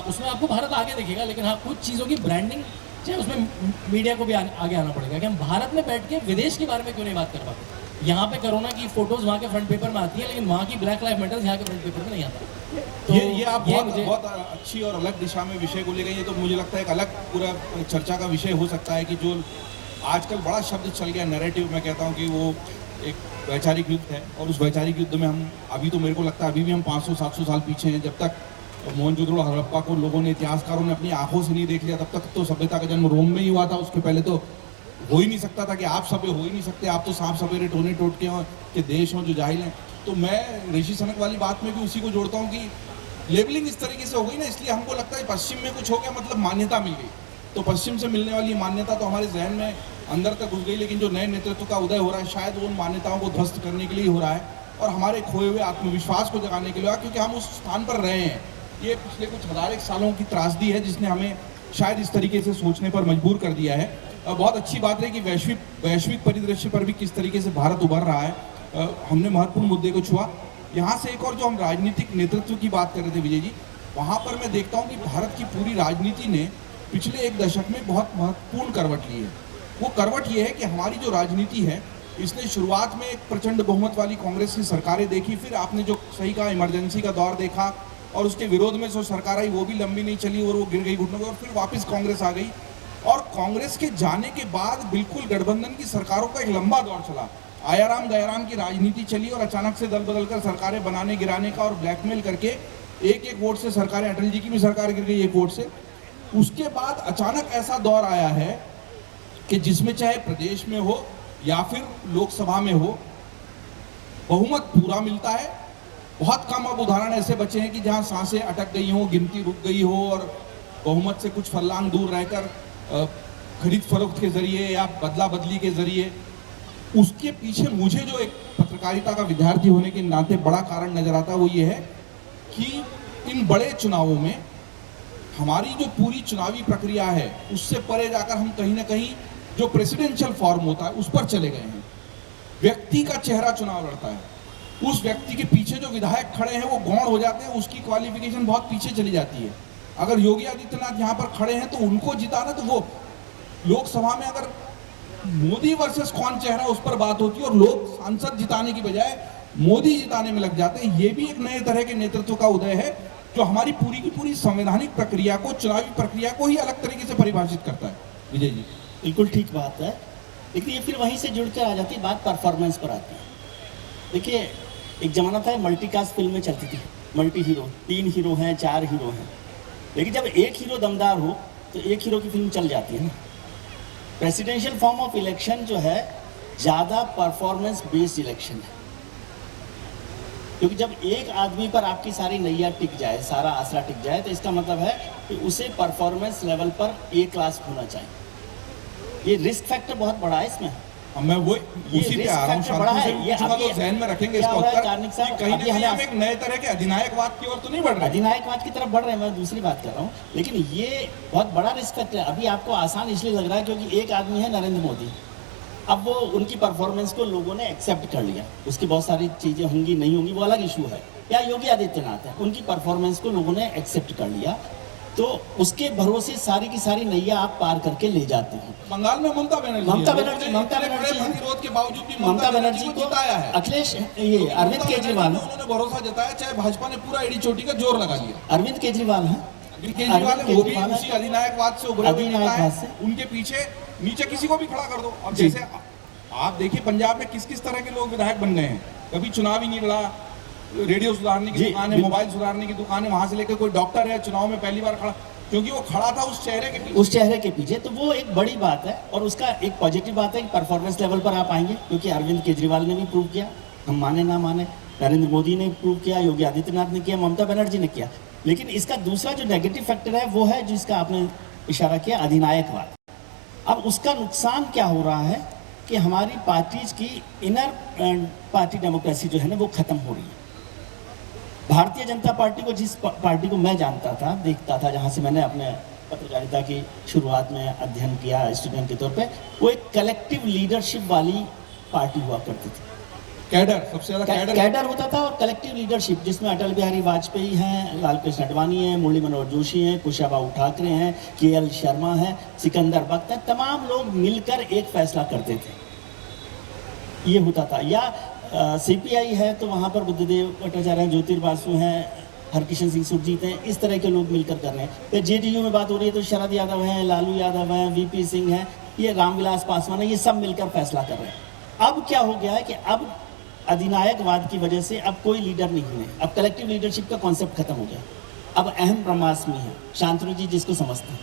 उसमें आपको भारत आगे दिखेगा। लेकिन हाँ, कुछ चीज़ों की ब्रांडिंग चाहे उसमें मीडिया को भी आगे आना पड़ेगा कि हम भारत में बैठ के विदेश के बारे में क्यों नहीं बात कर पाते। यहाँ पे कोरोना की फोटोज वहाँ के फ्रंट पेपर में आती है, लेकिन वहाँ की ब्लैक लाइफ मैटर्स यहाँ के फ्रंट पेपर में नहीं आता। तो ये आप मुझे बहुत अच्छी और अलग दिशा में विषय को ले गए। ये तो मुझे लगता है एक अलग पूरा चर्चा का विषय हो सकता है कि जो आजकल बड़ा शब्द चल गया नैरेटिव, मैं कहता हूँ कि वो एक वैचारिक युद्ध है, और उस वैचारिक युद्ध में हम अभी तो मेरे को लगता है अभी भी हम 500-700 साल पीछे हैं। जब तक मोहनजोदड़ो हड़प्पा को लोगों ने, इतिहासकारों ने अपनी आंखों से नहीं देख लिया, तब तक तो सभ्यता का जन्म रोम में ही हुआ था। उसके पहले तो हो ही नहीं सकता था कि आप सभ्य हो ही नहीं सकते, आप तो सांप सवेरे टोने टोटके के देश हों जो जाहिल हैं। तो मैं ऋषि सनक वाली बात में भी उसी को जोड़ता हूँ कि लेबलिंग इस तरीके से हो गई ना, इसलिए हमको लगता है पश्चिम में कुछ हो गया मतलब मान्यता मिल गई। तो पश्चिम से मिलने वाली मान्यता तो हमारे जहन में अंदर तक घुस गई, लेकिन जो नए नेतृत्व का उदय हो रहा है शायद वो उन मान्यताओं को ध्वस्त करने के लिए हो रहा है और हमारे खोए हुए आत्मविश्वास को जगाने के लिए, क्योंकि हम उस स्थान पर रहे हैं। ये पिछले कुछ हज़ार सालों की त्रासदी है जिसने हमें शायद इस तरीके से सोचने पर मजबूर कर दिया है। बहुत अच्छी बात है कि वैश्विक परिदृश्य पर भी किस तरीके से भारत उभर रहा है। हमने महत्वपूर्ण मुद्दे को छुआ। यहाँ से एक और जो हम राजनीतिक नेतृत्व की बात कर रहे थे विजय जी, वहाँ पर मैं देखता हूँ कि भारत की पूरी राजनीति ने पिछले एक दशक में बहुत महत्वपूर्ण करवट ली है। वो करवट ये है कि हमारी जो राजनीति है, इसने शुरुआत में एक प्रचंड बहुमत वाली कांग्रेस की सरकारें देखी, फिर आपने जो सही कहा इमरजेंसी का दौर देखा, और उसके विरोध में जो सरकार आई वो भी लंबी नहीं चली और वो गिर गई घुटनों पर, और फिर वापस कांग्रेस आ गई। और कांग्रेस के जाने के बाद बिल्कुल गठबंधन की सरकारों का एक लंबा दौर चला, आयाराम गयाराम की राजनीति चली, और अचानक से दल बदल कर सरकारें बनाने गिराने का और ब्लैकमेल करके एक एक वोट से सरकारें, अटल जी की भी सरकार गिर गई एक वोट से। उसके बाद अचानक ऐसा दौर आया है कि जिसमें चाहे प्रदेश में हो या फिर लोकसभा में हो, बहुमत पूरा मिलता है। बहुत कम अब उदाहरण ऐसे बचे हैं कि जहां सांसें अटक गई हो, गिनती रुक गई हो और बहुमत से कुछ फर्लांग दूर रहकर खरीद फरोख्त के जरिए या बदला बदली के जरिए। उसके पीछे मुझे जो एक पत्रकारिता का विद्यार्थी होने के नाते बड़ा कारण नजर आता है वो ये है कि इन बड़े चुनावों में हमारी जो पूरी चुनावी प्रक्रिया है उससे परे जाकर हम कहीं ना कहीं जो प्रेसिडेंशियल फॉर्म होता है उस पर चले गए हैं। व्यक्ति का चेहरा चुनाव लड़ता है, उस व्यक्ति के पीछे जो विधायक खड़े हैं वो गौण हो जाते हैं, उसकी क्वालिफिकेशन बहुत पीछे चली जाती है। अगर योगी आदित्यनाथ यहाँ पर खड़े हैं तो उनको जिताना, तो वो लोकसभा में अगर मोदी वर्सेस कौन चेहरा उस पर बात होती है और लोग सांसद जिताने की बजाय मोदी जिताने में लग जाते हैं। ये भी एक नए तरह के नेतृत्व का उदय है जो हमारी पूरी की पूरी संवैधानिक प्रक्रिया को, चुनावी प्रक्रिया को ही अलग तरीके से परिभाषित करता है। विजय जी बिल्कुल ठीक बात है, लेकिन ये फिर वहीं से जुड़कर आ जाती है, बात परफॉर्मेंस पर आती है। देखिए, एक जमाना था मल्टीकास्ट फिल्में चलती थी, मल्टी हीरो, 3 हीरो हैं, 4 हीरो हैं, लेकिन जब एक हीरो दमदार हो तो एक हीरो की फिल्म चल जाती है ना। प्रेसिडेंशियल फॉर्म ऑफ इलेक्शन जो है ज़्यादा परफॉर्मेंस बेस्ड इलेक्शन है, क्योंकि जब एक आदमी पर आपकी सारी नैया टिक जाए, सारा आसरा टिक जाए, तो इसका मतलब है कि उसे परफॉर्मेंस लेवल पर ए क्लास होना चाहिए। ये रिस्क फैक्टर बहुत बड़ा है इसमें। मैं वो उसी पे आ रहा हूँ, शांति से पूछूंगा तो ज़हन में रखेंगे इसका उत्तर कि कहीं ना कहीं हम एक नए तरह के अधिनायकवाद की ओर तो नहीं बढ़ रहे। अधिनायकवाद की तरफ बढ़ रहे हैं, मैं दूसरी बात कर रहा हूँ, लेकिन ये बहुत बड़ा रिस्क फैक्टर है। अभी आपको आसान इसलिए लग रहा है क्योंकि एक आदमी है नरेंद्र मोदी, अब वो उनकी परफॉर्मेंस को लोगों ने एक्सेप्ट कर लिया, उसकी बहुत सारी चीज़ें होंगी नहीं होंगी वो अलग इशू है। या योगी आदित्यनाथ है, उनकी परफॉर्मेंस को लोगों ने एक्सेप्ट कर लिया, तो उसके भरोसे सारी की सारी नैया आप पार करके ले जाते हैं। बंगाल में ममता बनर्जी विरोध के बावजूद भी ममता बनर्जी को जिताया है। अखिलेश ये अरविंद केजरीवाल, उन्होंने भरोसा जताया, चाहे भाजपा ने पूरा एड़ी चोटी का जोर लगा लिया। अरविंद केजरीवाल है, वो भी उसी अधिनायकवाद से उभरे हुए नेता हैं। उनके पीछे नीचे किसी को भी खड़ा कर दो। अब जैसे आप देखिए पंजाब में किस किस तरह के लोग विधायक बन गए हैं, कभी चुनाव ही नहीं लड़ा, रेडियो सुधारने की दुकान है, मोबाइल सुधारने की दुकान है, वहां से लेकर कोई डॉक्टर है चुनाव में पहली बार खड़ा, क्योंकि वो खड़ा था उस चेहरे के पीछे। तो वो एक बड़ी बात है, और उसका एक पॉजिटिव बात है कि परफॉर्मेंस लेवल पर आप आएंगे, क्योंकि अरविंद केजरीवाल ने भी प्रूव किया, हम माने ना माने, नरेंद्र मोदी ने प्रूव किया, योगी आदित्यनाथ ने किया, ममता बनर्जी ने किया। लेकिन इसका दूसरा जो नेगेटिव फैक्टर है वो है जिसका आपने इशारा किया, अधिनायकवाद। अब उसका नुकसान क्या हो रहा है कि हमारी पार्टीज की इनर पार्टी डेमोक्रेसी जो है ना वो खत्म हो रही है। भारतीय जनता पार्टी को, जिस पार्टी को मैं जानता था, देखता था, जहाँ से मैंने अपने पत्रकारिता की शुरुआत में अध्ययन किया स्टूडेंट के तौर पे, वो एक कलेक्टिव लीडरशिप वाली पार्टी हुआ करती थी। कैडर, सबसे ज्यादा कैडर कैडर होता था और कलेक्टिव लीडरशिप, जिसमें अटल बिहारी वाजपेयी हैं, लाल कृष्ण आडवाणी हैं, मुरली मनोहर जोशी हैं, कुशाभाऊ ठाकरे हैं, केएल शर्मा हैं, सिकंदर बख्त हैं, तमाम लोग मिलकर एक फैसला करते थे, ये होता था। या सीपीआई है तो वहाँ पर बुद्धदेव भट्टाचार्य हैं, ज्योतिर्बासु हैं, हरकिशन सिंह सुरजीत हैं, इस तरह के लोग मिलकर कर रहे हैं। फिर जेडीयू में बात हो रही है तो शरद यादव हैं, लालू यादव हैं, वीपी सिंह हैं, ये रामविलास पासवान है, ये सब मिलकर फैसला कर रहे हैं। अब क्या हो गया है कि अब अधिनायकवाद की वजह से अब कोई लीडर नहीं है, अब कलेक्टिव लीडरशिप का कॉन्सेप्ट खत्म हो गया। अब अहम ब्रह्मास्मि है, शांतनु जी जिसको समझते हैं,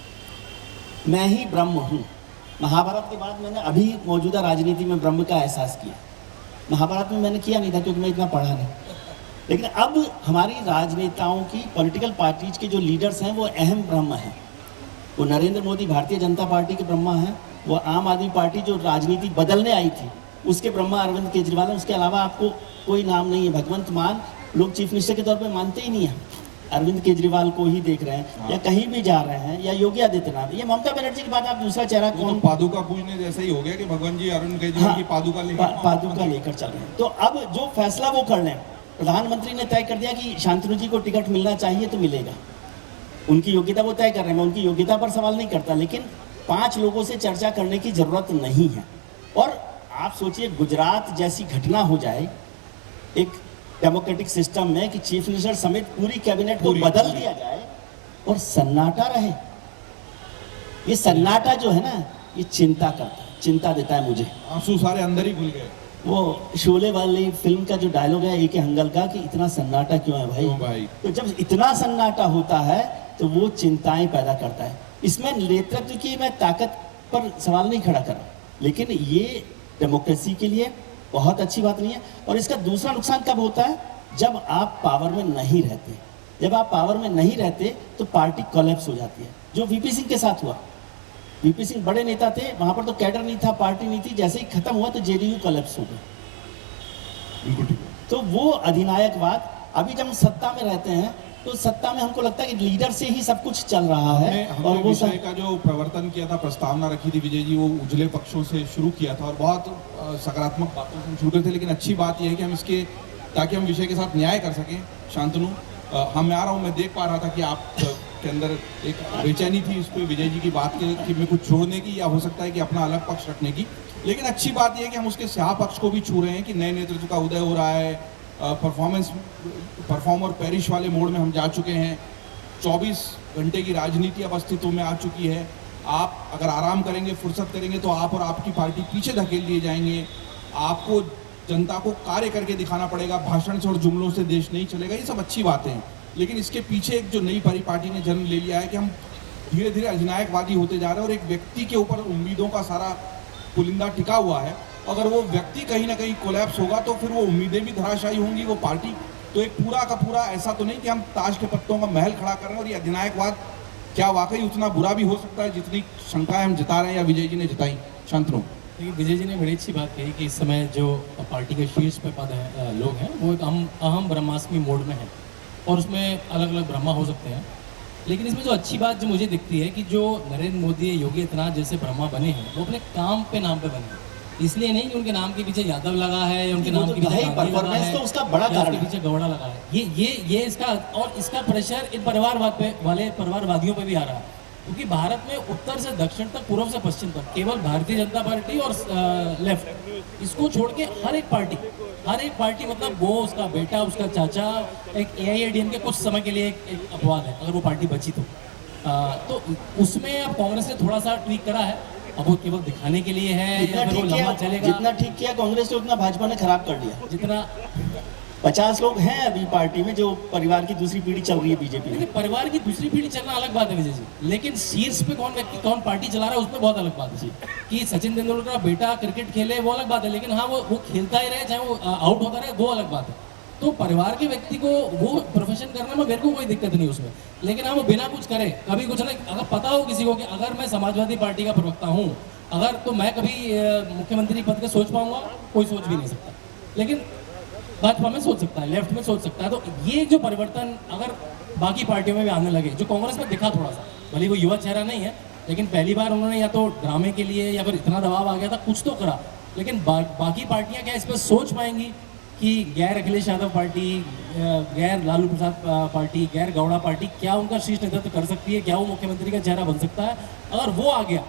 मैं ही ब्रह्म हूँ। महाभारत के बाद मैंने अभी मौजूदा राजनीति में ब्रह्म का एहसास किया। महाभारत में मैंने किया नहीं था क्योंकि मैं इतना पढ़ा नहीं, लेकिन अब हमारी राजनेताओं की, पॉलिटिकल पार्टीज के जो लीडर्स हैं वो अहम ब्रह्म हैं। वो नरेंद्र मोदी भारतीय जनता पार्टी के ब्रह्मा हैं, वो आम आदमी पार्टी जो राजनीति बदलने आई थी उसके ब्रह्मा अरविंद केजरीवाल हैं। उसके अलावा आपको कोई नाम नहीं है। भगवंत मान लोग चीफ मिनिस्टर के तौर पे मानते ही नहीं हैं, अरविंद केजरीवाल को ही देख रहे हैं, या कहीं भी जा रहे हैं, या योगी आदित्यनाथ, या ममता बनर्जी के बाद आप दूसरा चेहरा तो कौन? पादुका पूजने जैसा ही हो गया कि भगवान जी अरुण केजरीवाल की पादुका लेकर पादुका लेकर चल रहे हैं। तो अब जो फैसला वो कर लें, प्रधानमंत्री ने तय कर दिया कि शांतनु जी को टिकट मिलना चाहिए तो मिलेगा, उनकी योग्यता वो तय कर रहे हैं। मैं उनकी योग्यता पर सवाल नहीं करता, लेकिन 5 लोगों से चर्चा करने की जरूरत नहीं है। और आप सोचिए गुजरात जैसी घटना हो जाए एक डेमोक्रेटिक सिस्टम में कि चीफ मिनिस्टर समेत पूरी कैबिनेट को बदल दिया जाए और सन्नाटा रहे। ये सन्नाटा जो है ना, ये चिंता करता है, चिंता देता है मुझे। आंसू सारे अंदर ही घुल गए। वो शोले वाली फिल्म का जो डायलॉग है एक हंगल का कि इतना सन्नाटा क्यों है भाई? क्यों भाई? तो जब इतना सन्नाटा होता है तो वो चिंताएं पैदा करता है। इसमें नेतृत्व की मैं ताकत पर सवाल नहीं खड़ा कर रहा, लेकिन ये डेमोक्रेसी के लिए बहुत अच्छी बात नहीं है। और इसका दूसरा नुकसान कब होता है? जब आप पावर में नहीं रहते। जब आप पावर में नहीं रहते तो पार्टी कोलैप्स हो जाती है, जो वीपी सिंह के साथ हुआ। वीपी सिंह बड़े नेता थे, वहां पर तो कैडर नहीं था, पार्टी नहीं थी, जैसे ही खत्म हुआ तो जेडीयू कोलैप्स हो गया। बिल्कुल ठीक। तो वो अधिनायकवाद, अभी जब हम सत्ता में रहते हैं तो सत्ता में हमको लगता है कि लीडर से ही सब कुछ चल रहा है। हमने और वो विषय का जो प्रवर्तन किया था, प्रस्तावना रखी थी विजय जी, वो उजले पक्षों से शुरू किया था और बहुत सकारात्मक बातों से शुरू किए थे। लेकिन अच्छी बात यह है कि हम इसके, ताकि हम विषय के साथ न्याय कर सकें, शांतनु, मैं आ रहा हूँ, मैं देख पा रहा था कि आप के अंदर एक बेचैनी थी इस पर विजय जी की बात के में कुछ जोड़ने की, या हो सकता है कि अपना अलग पक्ष रखने की। लेकिन अच्छी बात यह है कि हम उसके स्याह पक्ष को भी छू रहे हैं कि नए नेतृत्व का उदय हो रहा है। परफॉर्मर पेरिश वाले मोड में हम जा चुके हैं। 24 घंटे की राजनीति अब अस्तित्व में आ चुकी है। आप अगर आराम करेंगे, फुर्सत करेंगे, तो आप और आपकी पार्टी पीछे धकेल दिए जाएंगे। आपको जनता को कार्य करके दिखाना पड़ेगा, भाषण से और जुमलों से देश नहीं चलेगा। ये सब अच्छी बातें हैं, लेकिन इसके पीछे एक जो नई पार्टी ने जन्म ले लिया है कि हम धीरे धीरे अधिनायकवादी होते जा रहे हैं और एक व्यक्ति के ऊपर उम्मीदों का सारा पुलिंदा टिका हुआ है। अगर वो व्यक्ति कहीं ना कहीं कोलैप्स होगा तो फिर वो उम्मीदें भी धराशायी होंगी, वो पार्टी। तो एक पूरा का पूरा ऐसा तो नहीं कि हम ताश के पत्तों का महल खड़ा कर रहे हैं। और ये अधिनायकवाद क्या वाकई उतना बुरा भी हो सकता है जितनी शंकाएं हम जता रहे हैं या विजय जी ने जताई? शांतनु, देखिए, विजय जी ने बड़ी अच्छी बात कही कि इस समय जो पार्टी के शीर्ष पे पद है लोग हैं, वो एक अहम ब्रह्मास्मि मोड में है और उसमें अलग अलग ब्रह्मा हो सकते हैं। लेकिन इसमें जो अच्छी बात जो मुझे दिखती है कि जो नरेंद्र मोदी, योगी आदित्यनाथ जैसे ब्रह्मा बने हैं, वो अपने काम पे नाम पे बने हैं। इसलिए नहीं कि उनके नाम के पीछे यादव लगा है या उनके नाम के पीछे गांधी लगा है, तो उसका बड़ा कारण उसके पीछे गौड़ा लगा है। ये इसका, और इसका प्रेशर इन परिवारवादियों पे भी आ रहा है, क्योंकि भारत में उत्तर से दक्षिण तक, पूर्व से पश्चिम तक, केवल भारतीय जनता पार्टी और लेफ्ट, इसको छोड़ के हर एक पार्टी मतलब वो, उसका बेटा, उसका चाचा, एक AIADMK के कुछ समय के लिए एक अपवाद है, अगर वो पार्टी बची तो उसमें अब कांग्रेस ने थोड़ा सा ट्वीक करा है। अब वो केवल दिखाने के लिए है या फिर वो लंबा चलेगा? जितना ठीक किया कांग्रेस ने उतना भाजपा ने खराब कर दिया। जितना 50 लोग हैं अभी पार्टी में जो परिवार की दूसरी पीढ़ी चल रही है बीजेपी में। परिवार की दूसरी पीढ़ी चलना अलग बात है विजय जी, लेकिन शीर्ष पे कौन व्यक्ति, कौन पार्टी चला रहा है, उसमें बहुत अलग बात है। कि सचिन तेंदुलकर का बेटा क्रिकेट खेले वो अलग बात है, लेकिन हाँ वो खेलता ही रहे, चाहे वो आउट होता रहे, वो अलग बात है। तो परिवार के व्यक्ति को वो प्रोफेशन करने में मेरे को कोई दिक्कत नहीं उसमें, लेकिन हाँ वो बिना कुछ करे, कभी कुछ नहीं, अगर पता हो किसी को कि अगर मैं समाजवादी पार्टी का प्रवक्ता हूँ अगर, तो मैं कभी मुख्यमंत्री पद का सोच पाऊंगा? कोई सोच भी नहीं सकता। लेकिन भाजपा में सोच सकता है, लेफ्ट में सोच सकता है। तो ये जो परिवर्तन अगर बाकी पार्टियों में भी आने लगे, जो कांग्रेस में दिखा थोड़ा सा, भले वो युवा चेहरा नहीं है, लेकिन पहली बार उन्होंने या तो ड्रामे के लिए या फिर इतना दबाव आ गया था, कुछ तो करा, लेकिन बाकी पार्टियां क्या इस पर सोच पाएंगी? कि गैर अखिलेश यादव पार्टी, गैर लालू प्रसाद पार्टी, गैर गौड़ा पार्टी क्या उनका शीर्ष नेतृत्व कर सकती है, क्या वो मुख्यमंत्री का चेहरा बन सकता है? अगर वो आ गया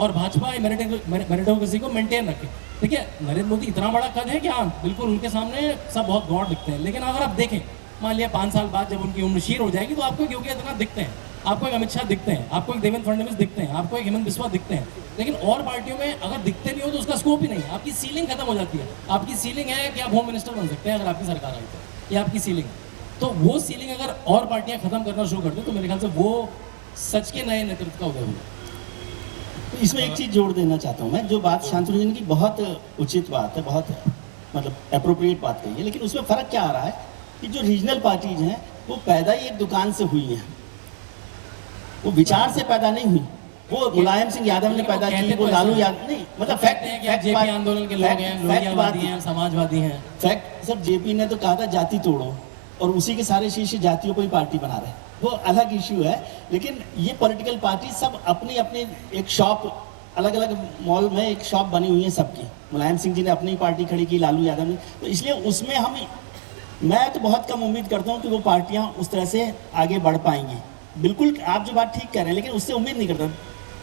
और भाजपा मेरिटोक्रेसी को मेंटेन रखे, देखिए नरेंद्र मोदी इतना बड़ा कद है कि हाँ बिल्कुल उनके सामने सब बहुत गौर दिखते हैं, लेकिन अगर आप देखें मान लिया 5 साल बाद जब उनकी उम्र शीर हो जाएगी तो आपको एक योगी आदित्यनाथ दिखते हैं, आपको एक अमित शाह दिखते हैं, आपको एक देवेंद्र फडणवीस दिखते हैं, आपको एक हेमंत बिस्वा दिखते हैं, लेकिन और पार्टियों में अगर दिखते नहीं हो तो उसका स्कोप ही नहीं है, आपकी सीलिंग खत्म हो जाती है। आपकी सीलिंग है कि आप होम मिनिस्टर बन सकते हैं अगर आपकी सरकार आई तो, ये आपकी सीलिंग है। तो वो सीलिंग अगर और पार्टियां खत्म करना शुरू कर दें तो मेरे ख्याल से वो सच के नए नेतृत्व का उदय होगा। तो इसमें एक चीज जोड़ देना चाहता हूँ मैं, जो बात शांतनु जी ने की बहुत उचित बात है, बहुत मतलब अप्रोप्रिएट बात कही है, लेकिन उसमें फर्क क्या आ रहा है कि जो रीजनल पार्टीज हैं वो पैदा ही एक दुकान से हुई हैं, वो विचार से पैदा नहीं हुई। वो मुलायम सिंह यादव ने पैदा की, वो लालू यादव नहीं, मतलब जेपी आंदोलन के लोग हैं, लोहियावादी हैं, समाजवादी हैं। फैक्ट सर, जेपी ने तो कहा था जाति तोड़ो, और उसी के सारे शीर्ष जातियों को ही पार्टी बना रहे, वो अलग इश्यू है। लेकिन ये पॉलिटिकल पार्टी सब अपनी अपनी एक शॉप, अलग अलग मॉल में एक शॉप बनी हुई है सबकी। मुलायम सिंह जी ने अपनी पार्टी खड़ी की, लालू यादव ने, तो इसलिए उसमें मैं तो बहुत कम उम्मीद करता हूँ कि वो पार्टियाँ उस तरह से आगे बढ़ पाएंगी। बिल्कुल आप जो बात ठीक कह रहे हैं, लेकिन उससे उम्मीद नहीं करता।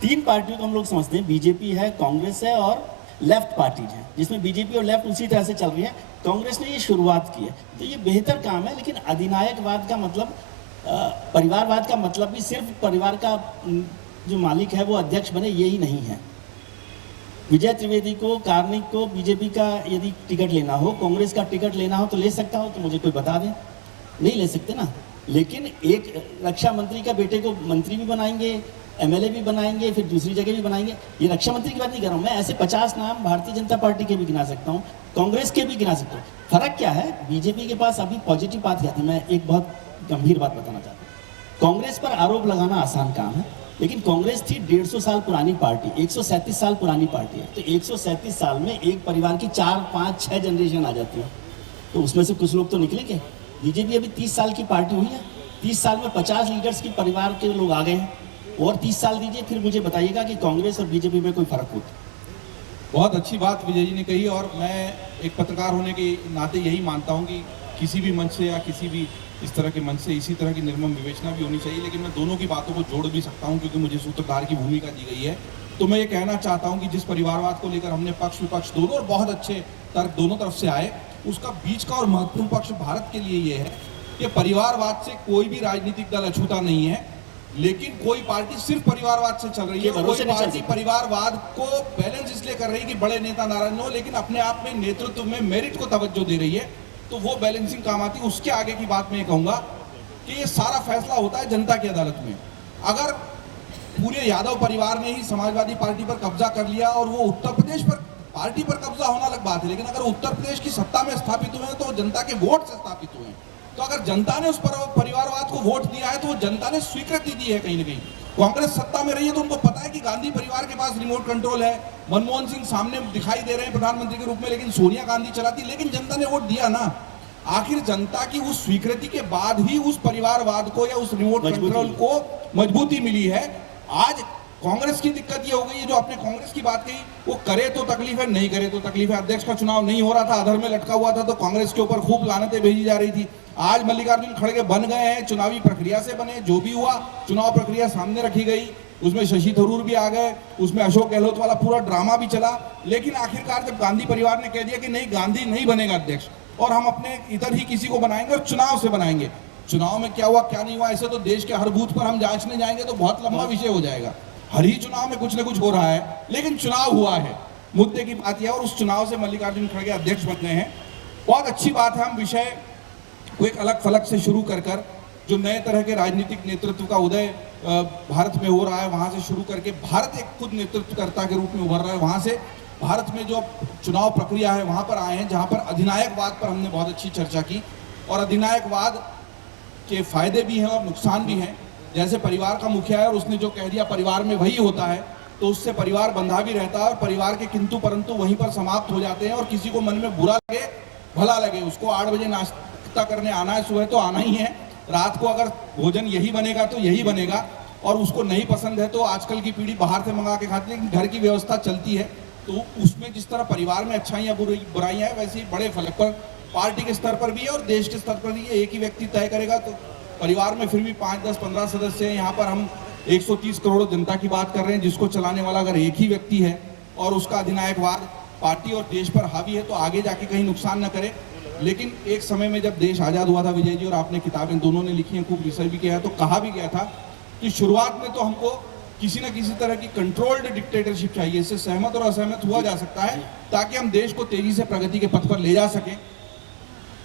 3 पार्टियों को हम लोग समझते हैं, बीजेपी है, कांग्रेस है और लेफ्ट पार्टीज हैं, जिसमें बीजेपी और लेफ्ट उसी तरह से चल रही है। कांग्रेस ने ये शुरुआत की है तो ये बेहतर काम है, लेकिन अधिनायकवाद का मतलब, परिवारवाद का मतलब भी सिर्फ परिवार का जो मालिक है वो अध्यक्ष बने, यही नहीं है। विजय त्रिवेदी को, कार्निक को बीजेपी का यदि टिकट लेना हो, कांग्रेस का टिकट लेना हो तो ले सकता हो, तो मुझे कोई बता दें। नहीं ले सकते ना। लेकिन एक रक्षा मंत्री का बेटे को मंत्री भी बनाएंगे, एमएलए भी बनाएंगे, फिर दूसरी जगह भी बनाएंगे। ये रक्षा मंत्री की बात नहीं कर रहा हूँ मैं, ऐसे 50 नाम भारतीय जनता पार्टी के भी गिना सकता हूँ, कांग्रेस के भी गिना सकता हूँ। फर्क क्या है, बीजेपी के पास अभी पॉजिटिव बात क्या थी, मैं एक बहुत गंभीर बात बताना चाहता हूँ। कांग्रेस पर आरोप लगाना आसान काम है, लेकिन कांग्रेस थी 150 साल पुरानी पार्टी, 137 साल पुरानी पार्टी है। तो 137 साल में एक परिवार की 4, 5, 6 जनरेशन आ जाती है, तो उसमें से कुछ लोग तो निकलेंगे। बीजेपी अभी 30 साल की पार्टी हुई है, 30 साल में 50 लीडर्स की परिवार के लोग आ गए हैं, और 30 साल दीजिए, फिर मुझे बताइएगा कि कांग्रेस और बीजेपी में कोई फर्क होता। बहुत अच्छी बात विजय जी ने कही, और मैं एक पत्रकार होने के नाते यही मानता हूँ कि किसी भी मंच से या किसी भी इस तरह के मंच से इसी तरह की निर्मम विवेचना भी होनी चाहिए, लेकिन मैं दोनों की बातों को जोड़ भी सकता हूं क्योंकि मुझे सूत्रधार की भूमिका दी गई है। तो मैं ये कहना चाहता हूं कि जिस परिवारवाद को लेकर हमने पक्ष विपक्ष दोनों और बहुत अच्छे तर्क दोनों तरफ से आए, उसका बीच का और महत्वपूर्ण पक्ष भारत के लिए ये है कि परिवारवाद से कोई भी राजनीतिक दल अछूता नहीं है, लेकिन कोई पार्टी सिर्फ परिवारवाद से चल रही है। कोई पार्टी परिवारवाद को बैलेंस इसलिए कर रही है कि बड़े नेता नारायण हो, लेकिन अपने आप में नेतृत्व में मेरिट को तवज्जो दे रही है, तो वो बैलेंसिंग काम आती है। उसके आगे की बात मैं कहूंगा कि ये सारा फैसला होता है जनता की अदालत में। अगर पूरे यादव परिवार ने ही समाजवादी पार्टी पर कब्जा कर लिया और वो उत्तर प्रदेश पर पार्टी पर कब्जा होना अलग बात है, लेकिन अगर उत्तर प्रदेश की सत्ता में स्थापित हुए हैं तो जनता के वोट से स्थापित हुए हैं। तो अगर जनता ने उस परिवारवाद को वोट दिया है तो वो जनता ने स्वीकृति दी है। कहीं ना कहीं कांग्रेस सत्ता में रही है तो उनको पता है कि गांधी परिवार के पास रिमोट कंट्रोल है, मनमोहन सिंह सामने दिखाई दे रहे हैं प्रधानमंत्री के रूप में, लेकिन सोनिया गांधी चलाती, लेकिन जनता ने वोट दिया ना। आखिर जनता की उस स्वीकृति के बाद ही उस परिवारवाद को या उस रिमोट कंट्रोल को मजबूती मिली है। आज कांग्रेस की दिक्कत ये हो गई है, जो आपने कांग्रेस की बात कही, वो करे तो तकलीफ है, नहीं करे तो तकलीफ है। अध्यक्ष का चुनाव नहीं हो रहा था, अधर में लटका हुआ था, तो कांग्रेस के ऊपर खूब लानतें भेजी जा रही थी। आज मल्लिकार्जुन खड़गे बन गए हैं, चुनावी प्रक्रिया से बने, जो भी हुआ चुनाव प्रक्रिया सामने रखी गई, उसमें शशि थरूर भी आ गए, उसमें अशोक गहलोत वाला पूरा ड्रामा भी चला। लेकिन आखिरकार जब गांधी परिवार ने कह दिया कि नहीं, गांधी नहीं बनेगा अध्यक्ष और हम अपने इधर ही किसी को बनाएंगे और चुनाव से बनाएंगे, चुनाव में क्या हुआ क्या नहीं हुआ ऐसे तो देश के हर बूथ पर हम जांचने जाएंगे तो बहुत लंबा विषय हो जाएगा। हर ही चुनाव में कुछ न कुछ हो रहा है, लेकिन चुनाव हुआ है, मुद्दे की बात यह, और उस चुनाव से मल्लिकार्जुन खड़गे अध्यक्ष बन गए हैं। बहुत अच्छी बात है। हम विषय को एक अलग फलक से शुरू कर जो नए तरह के राजनीतिक नेतृत्व का उदय भारत में हो रहा है, वहां से शुरू करके भारत एक खुद नेतृत्वकर्ता के रूप में उभर रहा है, वहां से भारत में जो चुनाव प्रक्रिया है वहां पर आए हैं, जहां पर अधिनायकवाद पर हमने बहुत अच्छी चर्चा की, और अधिनायकवाद के फायदे भी हैं और नुकसान भी हैं। जैसे परिवार का मुखिया है और उसने जो कह दिया परिवार में वही होता है, तो उससे परिवार बंधा भी रहता है और परिवार के किंतु परंतु वहीं पर समाप्त हो जाते हैं। और किसी को मन में बुरा लगे भला लगे, उसको 8 बजे नाश्ता करने आना है, सुबह तो आना ही है, रात को अगर भोजन यही बनेगा तो यही बनेगा, और उसको नहीं पसंद है तो आजकल की पीढ़ी बाहर से मंगा के खाती है, लेकिन घर की व्यवस्था चलती है। तो उसमें जिस तरह परिवार में अच्छाइयाँ बुराइयाँ हैं, वैसे ही बड़े फलक पर पार्टी के स्तर पर भी है और देश के स्तर पर भी है। एक ही व्यक्ति तय करेगा तो परिवार में फिर भी 5, 10, 15 सदस्य हैं। यहाँ पर हम 130 करोड़ जनता की बात कर रहे हैं, जिसको चलाने वाला अगर एक ही व्यक्ति है और उसका अधिनायकवाद पार्टी और देश पर हावी है तो आगे जाके कहीं नुकसान न करे। लेकिन एक समय में जब देश आज़ाद हुआ था विजय जी, और आपने किताबें दोनों ने लिखी हैं, खूब रिसर्च भी किया है, तो कहा भी गया था कि शुरुआत में तो हमको किसी न किसी तरह की कंट्रोल्ड डिक्टेटरशिप चाहिए। इससे सहमत और असहमत हुआ जा सकता है ताकि हम देश को तेजी से प्रगति के पथ पर ले जा सकें।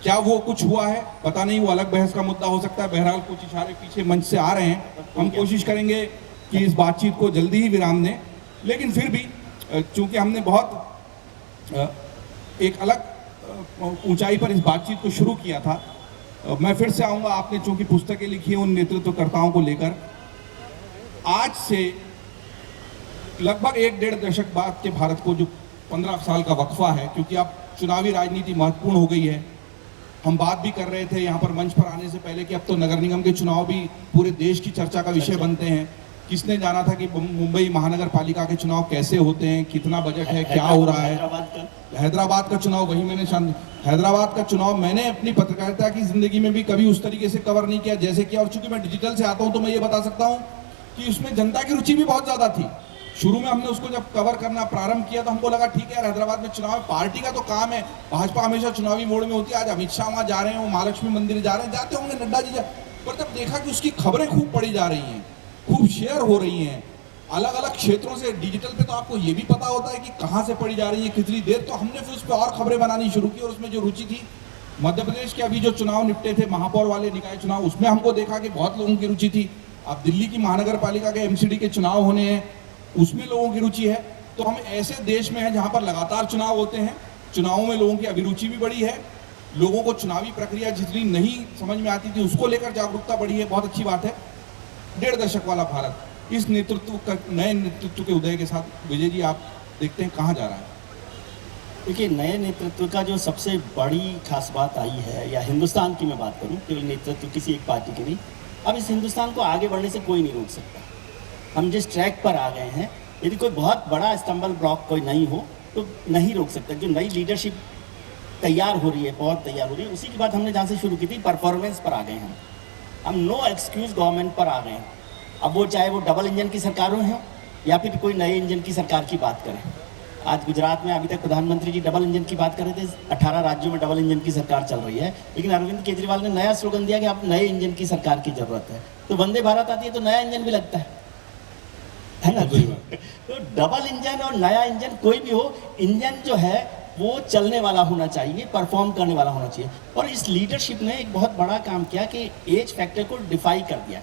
क्या वो कुछ हुआ है पता नहीं, वो अलग बहस का मुद्दा हो सकता है। बहरहाल कुछ इशारे पीछे मंच से आ रहे हैं, हम कोशिश करेंगे कि इस बातचीत को जल्दी ही विराम दें। लेकिन फिर भी चूंकि हमने बहुत एक अलग ऊंचाई पर इस बातचीत को शुरू किया था, मैं फिर से आऊंगा। आपने चूंकि पुस्तकें लिखी हैं उन नेतृत्वकर्ताओं को लेकर, आज से लगभग 1-1.5 दशक बाद के भारत को जो 15 साल का वक्फा है, क्योंकि अब चुनावी राजनीति महत्वपूर्ण हो गई है। हम बात भी कर रहे थे यहाँ पर मंच पर आने से पहले कि अब तो नगर निगम के चुनाव भी पूरे देश की चर्चा का विषय बनते हैं। किसने जाना था कि मुंबई महानगर पालिका के चुनाव कैसे होते हैं, कितना बजट है, क्या हो रहा है। हैदराबाद का चुनाव, वही मैंने हैदराबाद का चुनाव मैंने अपनी पत्रकारिता की जिंदगी में भी कभी उस तरीके से कवर नहीं किया जैसे किया। और चूंकि मैं डिजिटल से आता हूं तो मैं ये बता सकता हूं कि उसमें जनता की रुचि भी बहुत ज्यादा थी। शुरू में हमने उसको जब कवर करना प्रारंभ किया तो हमको लगा ठीक है यार, हैदराबाद में चुनाव, पार्टी का तो काम है, भाजपा हमेशा चुनावी मोड में होती है। आज अमित शाह वहां जा रहे हैं, वो महालक्ष्मी मंदिर जा रहे हैं, जाते होंगे नड्डा जी पर जब देखा कि उसकी खबरें खूब पड़ी जा रही हैं, खूब शेयर हो रही हैं अलग अलग क्षेत्रों से, डिजिटल पे तो आपको ये भी पता होता है कि कहाँ से पड़ी जा रही है, कितनी देर, तो हमने फिर उस पर और खबरें बनानी शुरू की। और उसमें जो रुचि थी, मध्य प्रदेश के अभी जो चुनाव निपटे थे, महापौर वाले निकाय चुनाव, उसमें हमको देखा कि बहुत लोगों की रुचि थी। अब दिल्ली की महानगर पालिका के एमसीडी के चुनाव होने हैं, उसमें लोगों की रुचि है। तो हम ऐसे देश में हैं जहाँ पर लगातार चुनाव होते हैं, चुनावों में लोगों की अभिरुचि भी बढ़ी है, लोगों को चुनावी प्रक्रिया जितनी नहीं समझ में आती थी उसको लेकर जागरूकता बढ़ी है, बहुत अच्छी बात है। 1.5 दशक वाला भारत इस नेतृत्व का, नए नेतृत्व के उदय के साथ विजय जी आप देखते हैं कहाँ जा रहा है? देखिए, नए नेतृत्व का जो सबसे बड़ी खास बात आई है, या हिंदुस्तान की मैं बात करूं, केवल नेतृत्व किसी एक पार्टी के नहीं, अब इस हिंदुस्तान को आगे बढ़ने से कोई नहीं रोक सकता। हम जिस ट्रैक पर आ गए हैं, यदि कोई बहुत बड़ा स्टम्बल ब्लॉक कोई नहीं हो तो नहीं रोक सकता। जो नई लीडरशिप तैयार हो रही है, बहुत तैयार हो रही है, उसी की बात हमने जहाँ से शुरू की थी, परफॉर्मेंस पर आ गए हैं हम नो एक्सक्यूज गवर्नमेंट पर आ गए हैं। अब वो चाहे वो डबल इंजन की सरकारों हैं या फिर कोई नए इंजन की सरकार की बात करें। आज गुजरात में अभी तक प्रधानमंत्री जी डबल इंजन की बात कर रहे थे, 18 राज्यों में डबल इंजन की सरकार चल रही है, लेकिन अरविंद केजरीवाल ने नया स्लोगन दिया कि अब नए इंजन की सरकार की जरूरत है। तो वंदे भारत आती है तो नया इंजन भी लगता है ना। तो डबल इंजन और नया इंजन कोई भी हो, इंजन जो है वो चलने वाला होना चाहिए, परफॉर्म करने वाला होना चाहिए। और इस लीडरशिप ने एक बहुत बड़ा काम किया कि एज फैक्टर को डिफाई कर दिया।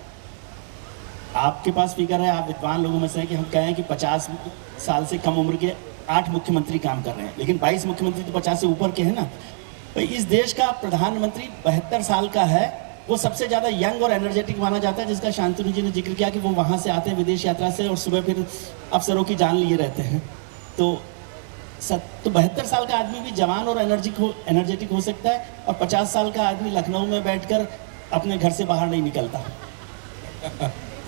आपके पास फिगर है, आप विद्वान लोगों में से हैं कि हम कहें कि 50 साल से कम उम्र के 8 मुख्यमंत्री काम कर रहे हैं, लेकिन 22 मुख्यमंत्री तो 50 से ऊपर के हैं ना। तो इस देश का प्रधानमंत्री 72 साल का है, वो सबसे ज़्यादा यंग और एनर्जेटिक माना जाता है, जिसका शांतनु जी ने जिक्र किया कि वो वहाँ से आते हैं विदेश यात्रा से और सुबह फिर अफसरों की जान लिए रहते हैं। तो 72 साल का आदमी भी जवान और एनर्जेटिक हो सकता है, और 50 साल का आदमी लखनऊ में बैठकर अपने घर से बाहर नहीं निकलता।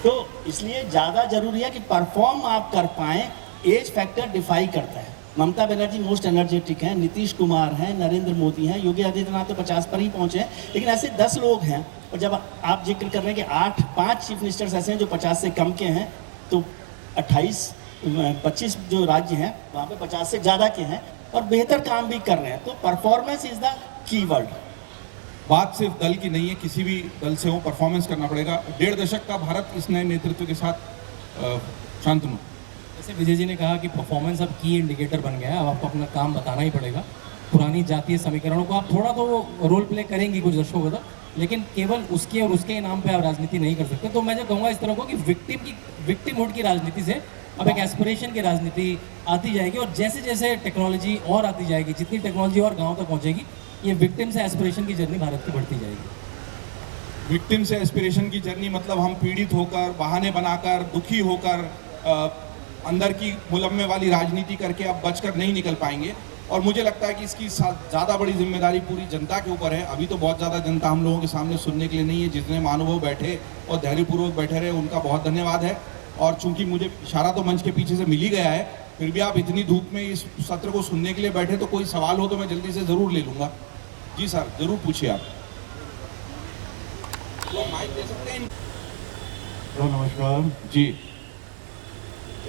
तो इसलिए ज़्यादा जरूरी है कि परफॉर्म आप कर पाएँ, एज फैक्टर डिफाई करता है। ममता बनर्जी मोस्ट एनर्जेटिक हैं, नीतीश कुमार हैं, नरेंद्र मोदी हैं, योगी आदित्यनाथ तो 50 पर ही पहुंचे हैं, लेकिन ऐसे 10 लोग हैं। और जब आप जिक्र कर रहे हैं कि 5 चीफ मिनिस्टर्स ऐसे हैं जो 50 से कम के हैं, तो 25 जो राज्य हैं वहाँ पे 50 से ज़्यादा के हैं और बेहतर काम भी कर रहे हैं। तो परफॉर्मेंस इज द कीवर्ड। बात सिर्फ दल की नहीं है, किसी भी दल से हो परफॉर्मेंस करना पड़ेगा। 1.5 दशक का भारत इस नए नेतृत्व के साथ। शांतनु, जैसे विजय जी ने कहा कि परफॉर्मेंस अब की इंडिकेटर बन गया है, अब आपको अपना काम बताना ही पड़ेगा। पुरानी जातीय समीकरणों को आप थोड़ा तो रोल प्ले करेंगी कुछ दशकों तक, लेकिन केवल उसके और उसके नाम पे आप राजनीति नहीं कर सकते। तो मैं जो कहूँगा इस तरह को कि विक्टिमहुड की राजनीति से अब एक एस्पिरेशन की राजनीति आती जाएगी, और जैसे जैसे टेक्नोलॉजी और आती जाएगी, जितनी टेक्नोलॉजी और गाँव तक पहुँचेगी, ये विक्टिम से एस्पिरेशन की जर्नी भारत की बढ़ती जाएगी। विक्टिम से एस्पिरेशन की जर्नी मतलब हम पीड़ित होकर, बहाने बनाकर, दुखी होकर, अंदर की मुलम्मे वाली राजनीति करके अब बचकर नहीं निकल पाएंगे। और मुझे लगता है कि इसकी ज़्यादा बड़ी जिम्मेदारी पूरी जनता के ऊपर है। अभी तो बहुत ज़्यादा जनता हम लोगों के सामने सुनने के लिए नहीं है। जितने महानुभाव बैठे और धैर्यपूर्वक बैठे रहे, उनका बहुत धन्यवाद है। और चूंकि मुझे इशारा तो मंच के पीछे से मिल ही गया है, फिर भी आप इतनी धूप में इस सत्र को सुनने के लिए बैठे, तो कोई सवाल हो तो मैं जल्दी से ज़रूर ले लूँगा। जी सर, जरूर पूछिए आप। तो माइक दे सकते हैं? तो नमस्कार जी।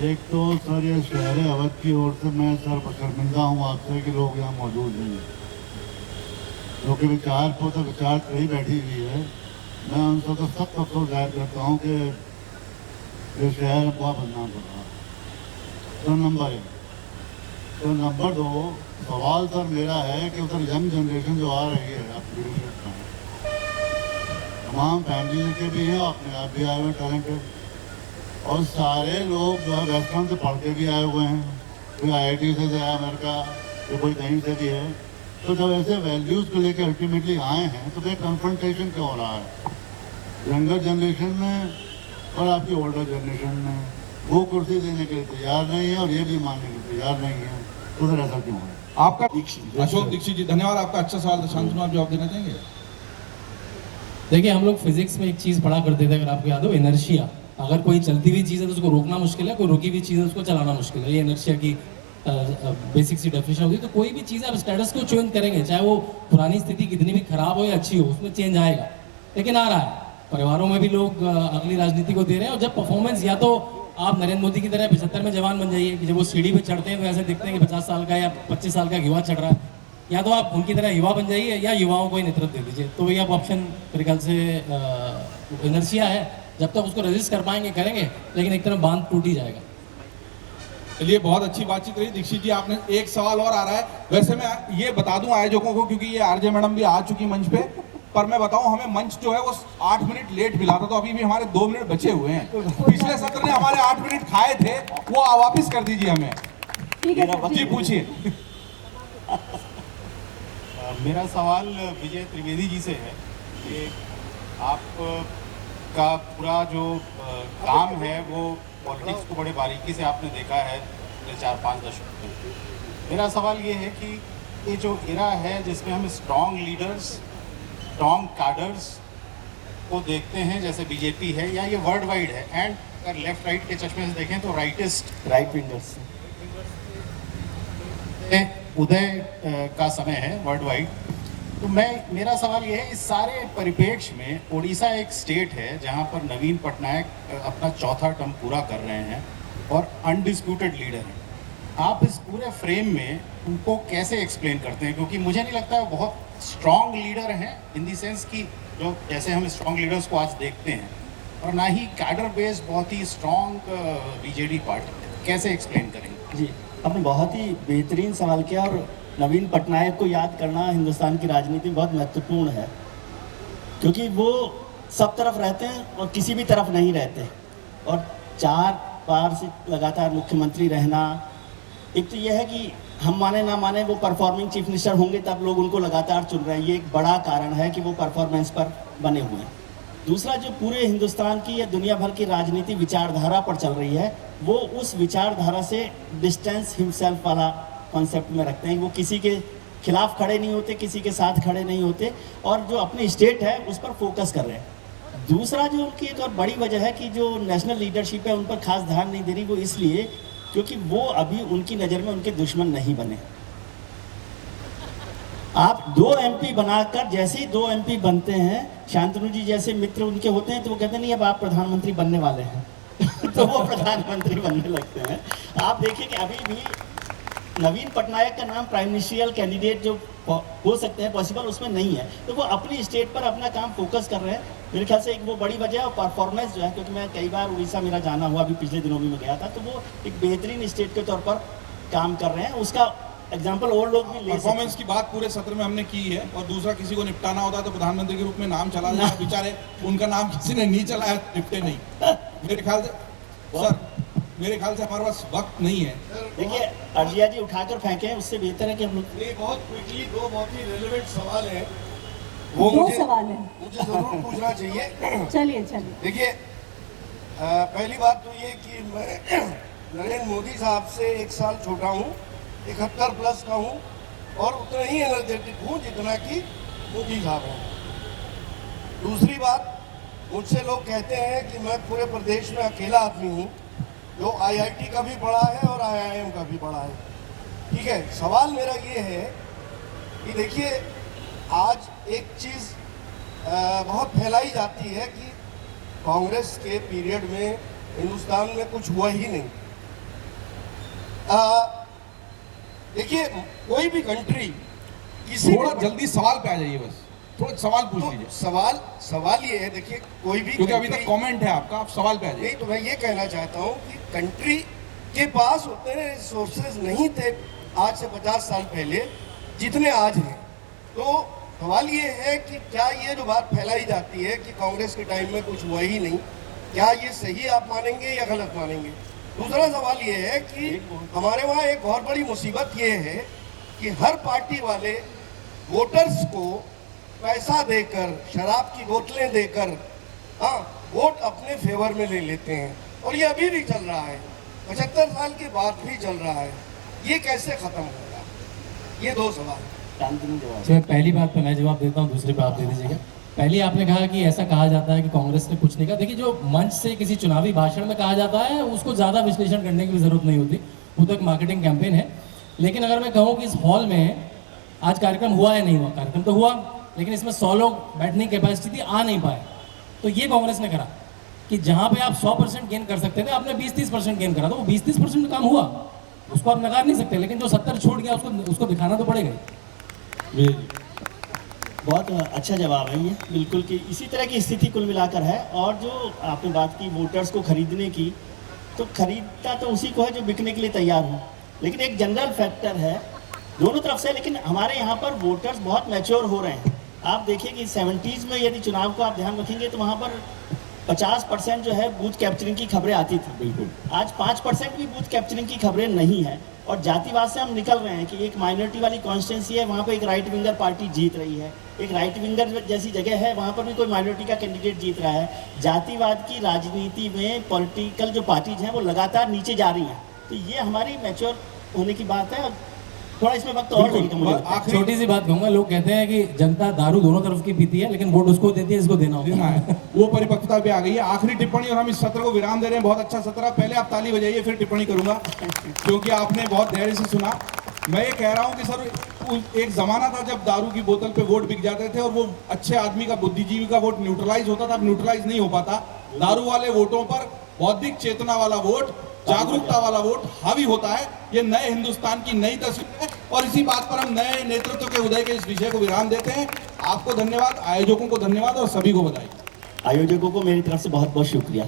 एक तो सर ये शहर अवध की ओर से मैं सर शर्मिंदा हूँ आपसे कि लोग यहाँ मौजूद नहीं हैं, क्योंकि विचार को तो विचार कहीं बैठी हुई है। मैं उन सब को सख्त अफसोस जाहिर करता हूँ कि ये शहर बहुत बदनाम कर रहा है। तो नंबर 1। तो नंबर 2, सवाल सर मेरा है कि उधर यंग जनरेशन जो आ रही है आपकी लीडरशिप में, तमाम फैमिली के भी हैं, अपने आप भी आए हुए टैलेंटेड, और सारे लोग जो है वेस्टर्न से पढ़ के भी आए हुए हैं, कोई IIT से है अमेरिका, कोई कहीं से भी है। तो जब ऐसे वैल्यूज़ को लेकर अल्टीमेटली आए हैं तो फिर कन्फ्रंटेशन क्यों हो रहा है यंगर जनरेशन में और आपकी ओल्डर जनरेशन में? वो कुर्सी देने के लिए तैयार नहीं है और ये भी मानने के लिए तैयार नहीं है, तो फिर ऐसा क्यों है? आपका अशोक दीक्षित जी, धन्यवाद। आपका अच्छा सवाल था। शांतनु, आप जवाब देना चाहेंगे? देखिए, हम लोग फिजिक्स में एक चीज़ पढ़ा करते थे, अगर आपको याद हो, इनर्शिया। अगर कोई चलती हुई चीज़ है तो उसको रोकना मुश्किल है, कोई रुकी हुई चीज़ है उसको चलाना मुश्किल है। ये इनर्शिया की बेसिक सी डेफिनेशन होती है। तो कोई भी चीज़ आप स्टेटस को चेंज करेंगे, चाहे वो पुरानी स्थिति कितनी भी खराब हो या अच्छी हो, उसमें चेंज आएगा। लेकिन आ रहा है, परिवारों में भी लोग अगली राजनीति को दे रहे हैं। और जब परफॉर्मेंस, या तो आप नरेंद्र मोदी की तरह 75 में जवान बन जाइए कि जब वो सीढ़ी पे चढ़ते हैं तो ऐसे दिखते हैं कि 50 साल का या 25 साल का युवा चढ़ रहा है, या तो आप उनकी तरह युवा बन जाइए या युवाओं को ही नेतृत्व दे दीजिए। तो वही आप ऑप्शन मेरे ख्याल से इनर्शिया है, जब तक उसको रेजिस्ट कर पाएंगे करेंगे, लेकिन एक तरफ बांध टूट ही जाएगा। चलिए, बहुत अच्छी बातचीत रही। दीक्षित जी, आपने एक सवाल और आ रहा है। वैसे मैं ये बता दूं आयोजकों को, क्योंकि ये आरजे मैडम भी आ चुकी मंच पे, पर मैं बताऊं, हमें मंच जो है वो 8 मिनट लेट मिला था, तो अभी भी हमारे 2 मिनट बचे हुए हैं। पिछले सत्र ने हमारे 8 मिनट खाए थे, वो वापिस कर दीजिए हमें। ठीक है जी, पूछिए। मेरा सवाल विजय त्रिवेदी जी से है कि आप का पूरा जो काम है वो पॉलिटिक्स को बड़े बारीकी से आपने देखा है पिछले 4-5 दशक में। मेरा सवाल ये है कि ये जो इरा है जिसमें हम स्ट्रॉन्ग लीडर्स, स्ट्रॉन्ग कैडर्स को देखते हैं, जैसे बीजेपी है, या ये वर्ल्ड वाइड है? एंड अगर लेफ्ट राइट के चश्मे से देखें तो राइट विंगर्स उदय का समय है वर्ल्ड वाइड। तो मेरा सवाल ये है, इस सारे परिप्रेक्ष्य में उड़ीसा एक स्टेट है जहां पर नवीन पटनायक अपना चौथा टर्म पूरा कर रहे हैं और अनडिस्प्यूटेड लीडर हैं। आप इस पूरे फ्रेम में उनको कैसे एक्सप्लेन करते हैं? क्योंकि मुझे नहीं लगता वो बहुत स्ट्रॉन्ग लीडर हैं इन दी सेंस कि जो जैसे हम स्ट्रॉन्ग लीडर्स को आज देखते हैं, और ना ही कैडर बेस्ड बहुत ही स्ट्रॉन्ग बीजेडी पार्टी। कैसे एक्सप्लेन करेंगे? जी, आपने बहुत ही बेहतरीन सवाल किया। और नवीन पटनायक को याद करना हिंदुस्तान की राजनीति में बहुत महत्वपूर्ण है, क्योंकि वो सब तरफ रहते हैं और किसी भी तरफ नहीं रहते। और 4 बार से लगातार मुख्यमंत्री रहना, एक तो ये है कि हम माने ना माने वो परफॉर्मिंग चीफ मिनिस्टर होंगे तब लोग उनको लगातार चुन रहे हैं, ये एक बड़ा कारण है कि वो परफॉर्मेंस पर बने हुए हैं। दूसरा, जो पूरे हिंदुस्तान की या दुनिया भर की राजनीति विचारधारा पर चल रही है, वो उस विचारधारा से डिस्टेंस हिमसेल्फ वाला कॉन्सेप्ट में रखते हैं। वो किसी के खिलाफ खड़े नहीं होते, किसी के साथ खड़े नहीं होते, और जो अपनी स्टेट है उस पर फोकस कर रहे हैं। दूसरा, जो उनकी एक और बड़ी वजह है कि जो नेशनल लीडरशिप है उन पर खास ध्यान नहीं दे रही, वो इसलिए क्योंकि वो अभी उनकी नज़र में उनके दुश्मन नहीं बने। आप 2 MP बनाकर, जैसे ही 2 MP बनते हैं, शांतनु जी जैसे मित्र उनके होते हैं, तो वो कहते नहीं अब आप प्रधानमंत्री बनने वाले हैं तो वो प्रधानमंत्री बनने लगते हैं। आप देखिए कि अभी भी नवीन पटनायक का नाम प्राइम मिनिस्ट्रियल कैंडिडेट जो हो सकते हैं पॉसिबल, उसमें नहीं है। तो वो अपनी स्टेट पर अपना काम फोकस कर रहे हैं। मेरे ख्याल से एक वो बड़ी वजह है। और परफॉर्मेंस जो है, क्योंकि मैं कई बार उड़ीसा मेरा जाना हुआ, अभी पिछले दिनों में मैं गया था, तो वो एक बेहतरीन स्टेट के तौर पर काम कर रहे हैं। उसका एग्जाम्पल और लोग भी ले सकते हैं। परफॉर्मेंस की बात पूरे सत्र में हमने की है। और दूसरा, किसी को निपटाना होता है तो प्रधानमंत्री के रूप में नाम चला जाए, बेचारे उनका नाम किसी ने नहीं चलाया, निपटे नहीं। मेरे ख्याल से सर, मेरे ख्याल से हमारे पास वक्त नहीं है। देखिए, अर्जिया जी उठाकर फेंके, उससे बेहतर है कि हम लोग ये बहुत क्विकली 2 बहुत ही रेलेवेंट सवाल हैं, वो 2 सवाल है, मुझे जरूर पूछना चाहिए। चलिए देखिए, पहली बात तो ये कि मैं नरेंद्र मोदी साहब से 1 साल छोटा हूँ, 71 प्लस का हूँ, और उतना ही एनर्जेटिक हूँ जितना कि मोदी साहब हैं। दूसरी बात, मुझसे लोग कहते हैं कि मैं पूरे प्रदेश में अकेला आदमी हूँ जो IIT का भी पढ़ा है और IIM का भी पढ़ा है। ठीक है, सवाल मेरा ये है कि देखिए, आज एक चीज़ बहुत फैलाई जाती है कि कांग्रेस के पीरियड में हिंदुस्तान में कुछ हुआ ही नहीं। देखिए, कोई भी कंट्री किसी थोड़ा जल्दी सवाल पे आ जाइए, बस थोड़ा सवाल पूछ तो लीजिए, सवाल ये है, देखिए कोई भी क्योंकि अभी तक country- कमेंट है आपका, आप सवाल पे आ जाइए। नहीं, तो मैं ये कहना चाहता हूँ कि कंट्री के पास उतने रिसोर्सेज नहीं थे आज से 50 साल पहले जितने आज हैं। तो सवाल ये है कि क्या ये जो बात फैलाई जाती है कि कांग्रेस के टाइम में कुछ हुआ ही नहीं, क्या ये सही आप मानेंगे या गलत मानेंगे? दूसरा सवाल ये है कि हमारे वहाँ एक बहुत बड़ी मुसीबत ये है कि हर पार्टी वाले वोटर्स को पैसा देकर, शराब की बोतलें देकर, हाँ, वोट अपने फेवर में ले लेते हैं, और ये अभी भी चल रहा है, 75 साल के बाद भी चल रहा है। ये कैसे खत्म होगा? ये दो सवाल। शांतनु जवाब। अच्छा, पहली बात पे मैं जवाब देता हूँ, दूसरी पे आप दे दीजिएगा। पहली आपने कहा कि ऐसा कहा जाता है कि कांग्रेस ने कुछ नहीं कहा। देखिए, जो मंच से किसी चुनावी भाषण में कहा जाता है उसको ज़्यादा विश्लेषण करने की भी जरूरत नहीं होती, वो तो एक मार्केटिंग कैंपेन है। लेकिन अगर मैं कहूँ कि इस हॉल में आज कार्यक्रम हुआ या नहीं हुआ, कार्यक्रम तो हुआ, लेकिन इसमें 100 लोग बैठने की कैपेसिटी थी, आ नहीं पाए। तो ये कांग्रेस ने करा कि जहाँ पे आप 100% गेन कर सकते थे, आपने 20-30% गेन करा, तो वो 20-30% काम हुआ, उसको आप नकार नहीं सकते। लेकिन जो 70 छूट गया उसको दिखाना तो पड़ेगा ही। बहुत अच्छा जवाब है ये, बिल्कुल कि इसी तरह की स्थिति कुल मिलाकर है। और जो आपने बात की वोटर्स को खरीदने की, तो खरीदता तो उसी को है जो बिकने के लिए तैयार हो, लेकिन एक जनरल फैक्टर है दोनों तरफ से। लेकिन हमारे यहाँ पर वोटर्स बहुत मैच्योर हो रहे हैं। आप देखिए कि 70s में यदि चुनाव को आप ध्यान रखेंगे तो वहाँ पर 50% जो है बूथ कैप्चरिंग की खबरें आती थी। बिल्कुल, आज 5% भी बूथ कैप्चरिंग की खबरें नहीं है। और जातिवाद से हम निकल रहे हैं कि एक माइनॉरिटी वाली कॉन्स्टिट्यूंसी है, वहाँ पर एक राइट विंगर पार्टी जीत रही है, एक राइट विंगर जैसी जगह है वहाँ पर भी कोई माइनॉरिटी का कैंडिडेट जीत रहा है। जातिवाद की राजनीति में पॉलिटिकल जो पार्टीज हैं वो लगातार नीचे जा रही हैं। तो ये हमारी मैच्योर होने की बात है। थोड़ा इसमें वक्त और लगेगा मुझे लगता है। छोटी सी बात कहूंगा, लोग कहते हैं कि जनता दारू दोनों तरफ की पीती है, लेकिन वोट उसको देती है जिसको देना होता देना है। है, वो परिपक्वता पे आ गई है। आखिरी टिप्पणी और हम इस सत्र को विराम दे रहे हैं। बहुत अच्छा सत्र है, पहले आप ताली बजाइए फिर टिप्पणी करूंगा, क्योंकि आपने बहुत धैर्य से सुना। मैं ये कह रहा हूँ कि सर, एक जमाना था जब दारू की बोतल पे वोट बिक जाते थे और वो अच्छे आदमी का, बुद्धिजीवी का वोट न्यूट्रलाइज होता था। अब न्यूट्रलाइज नहीं हो पाता। दारू वाले वोटों पर बौद्धिक चेतना वाला वोट, जागरूकता वाला वोट हावी होता है। ये नए हिंदुस्तान की नई तस्वीर है, और इसी बात पर हम नए नेतृत्व के उदय के इस विषय को विराम देते हैं। आपको धन्यवाद, आयोजकों को धन्यवाद और सभी को बधाई। आयोजकों को मेरी तरफ से बहुत बहुत शुक्रिया।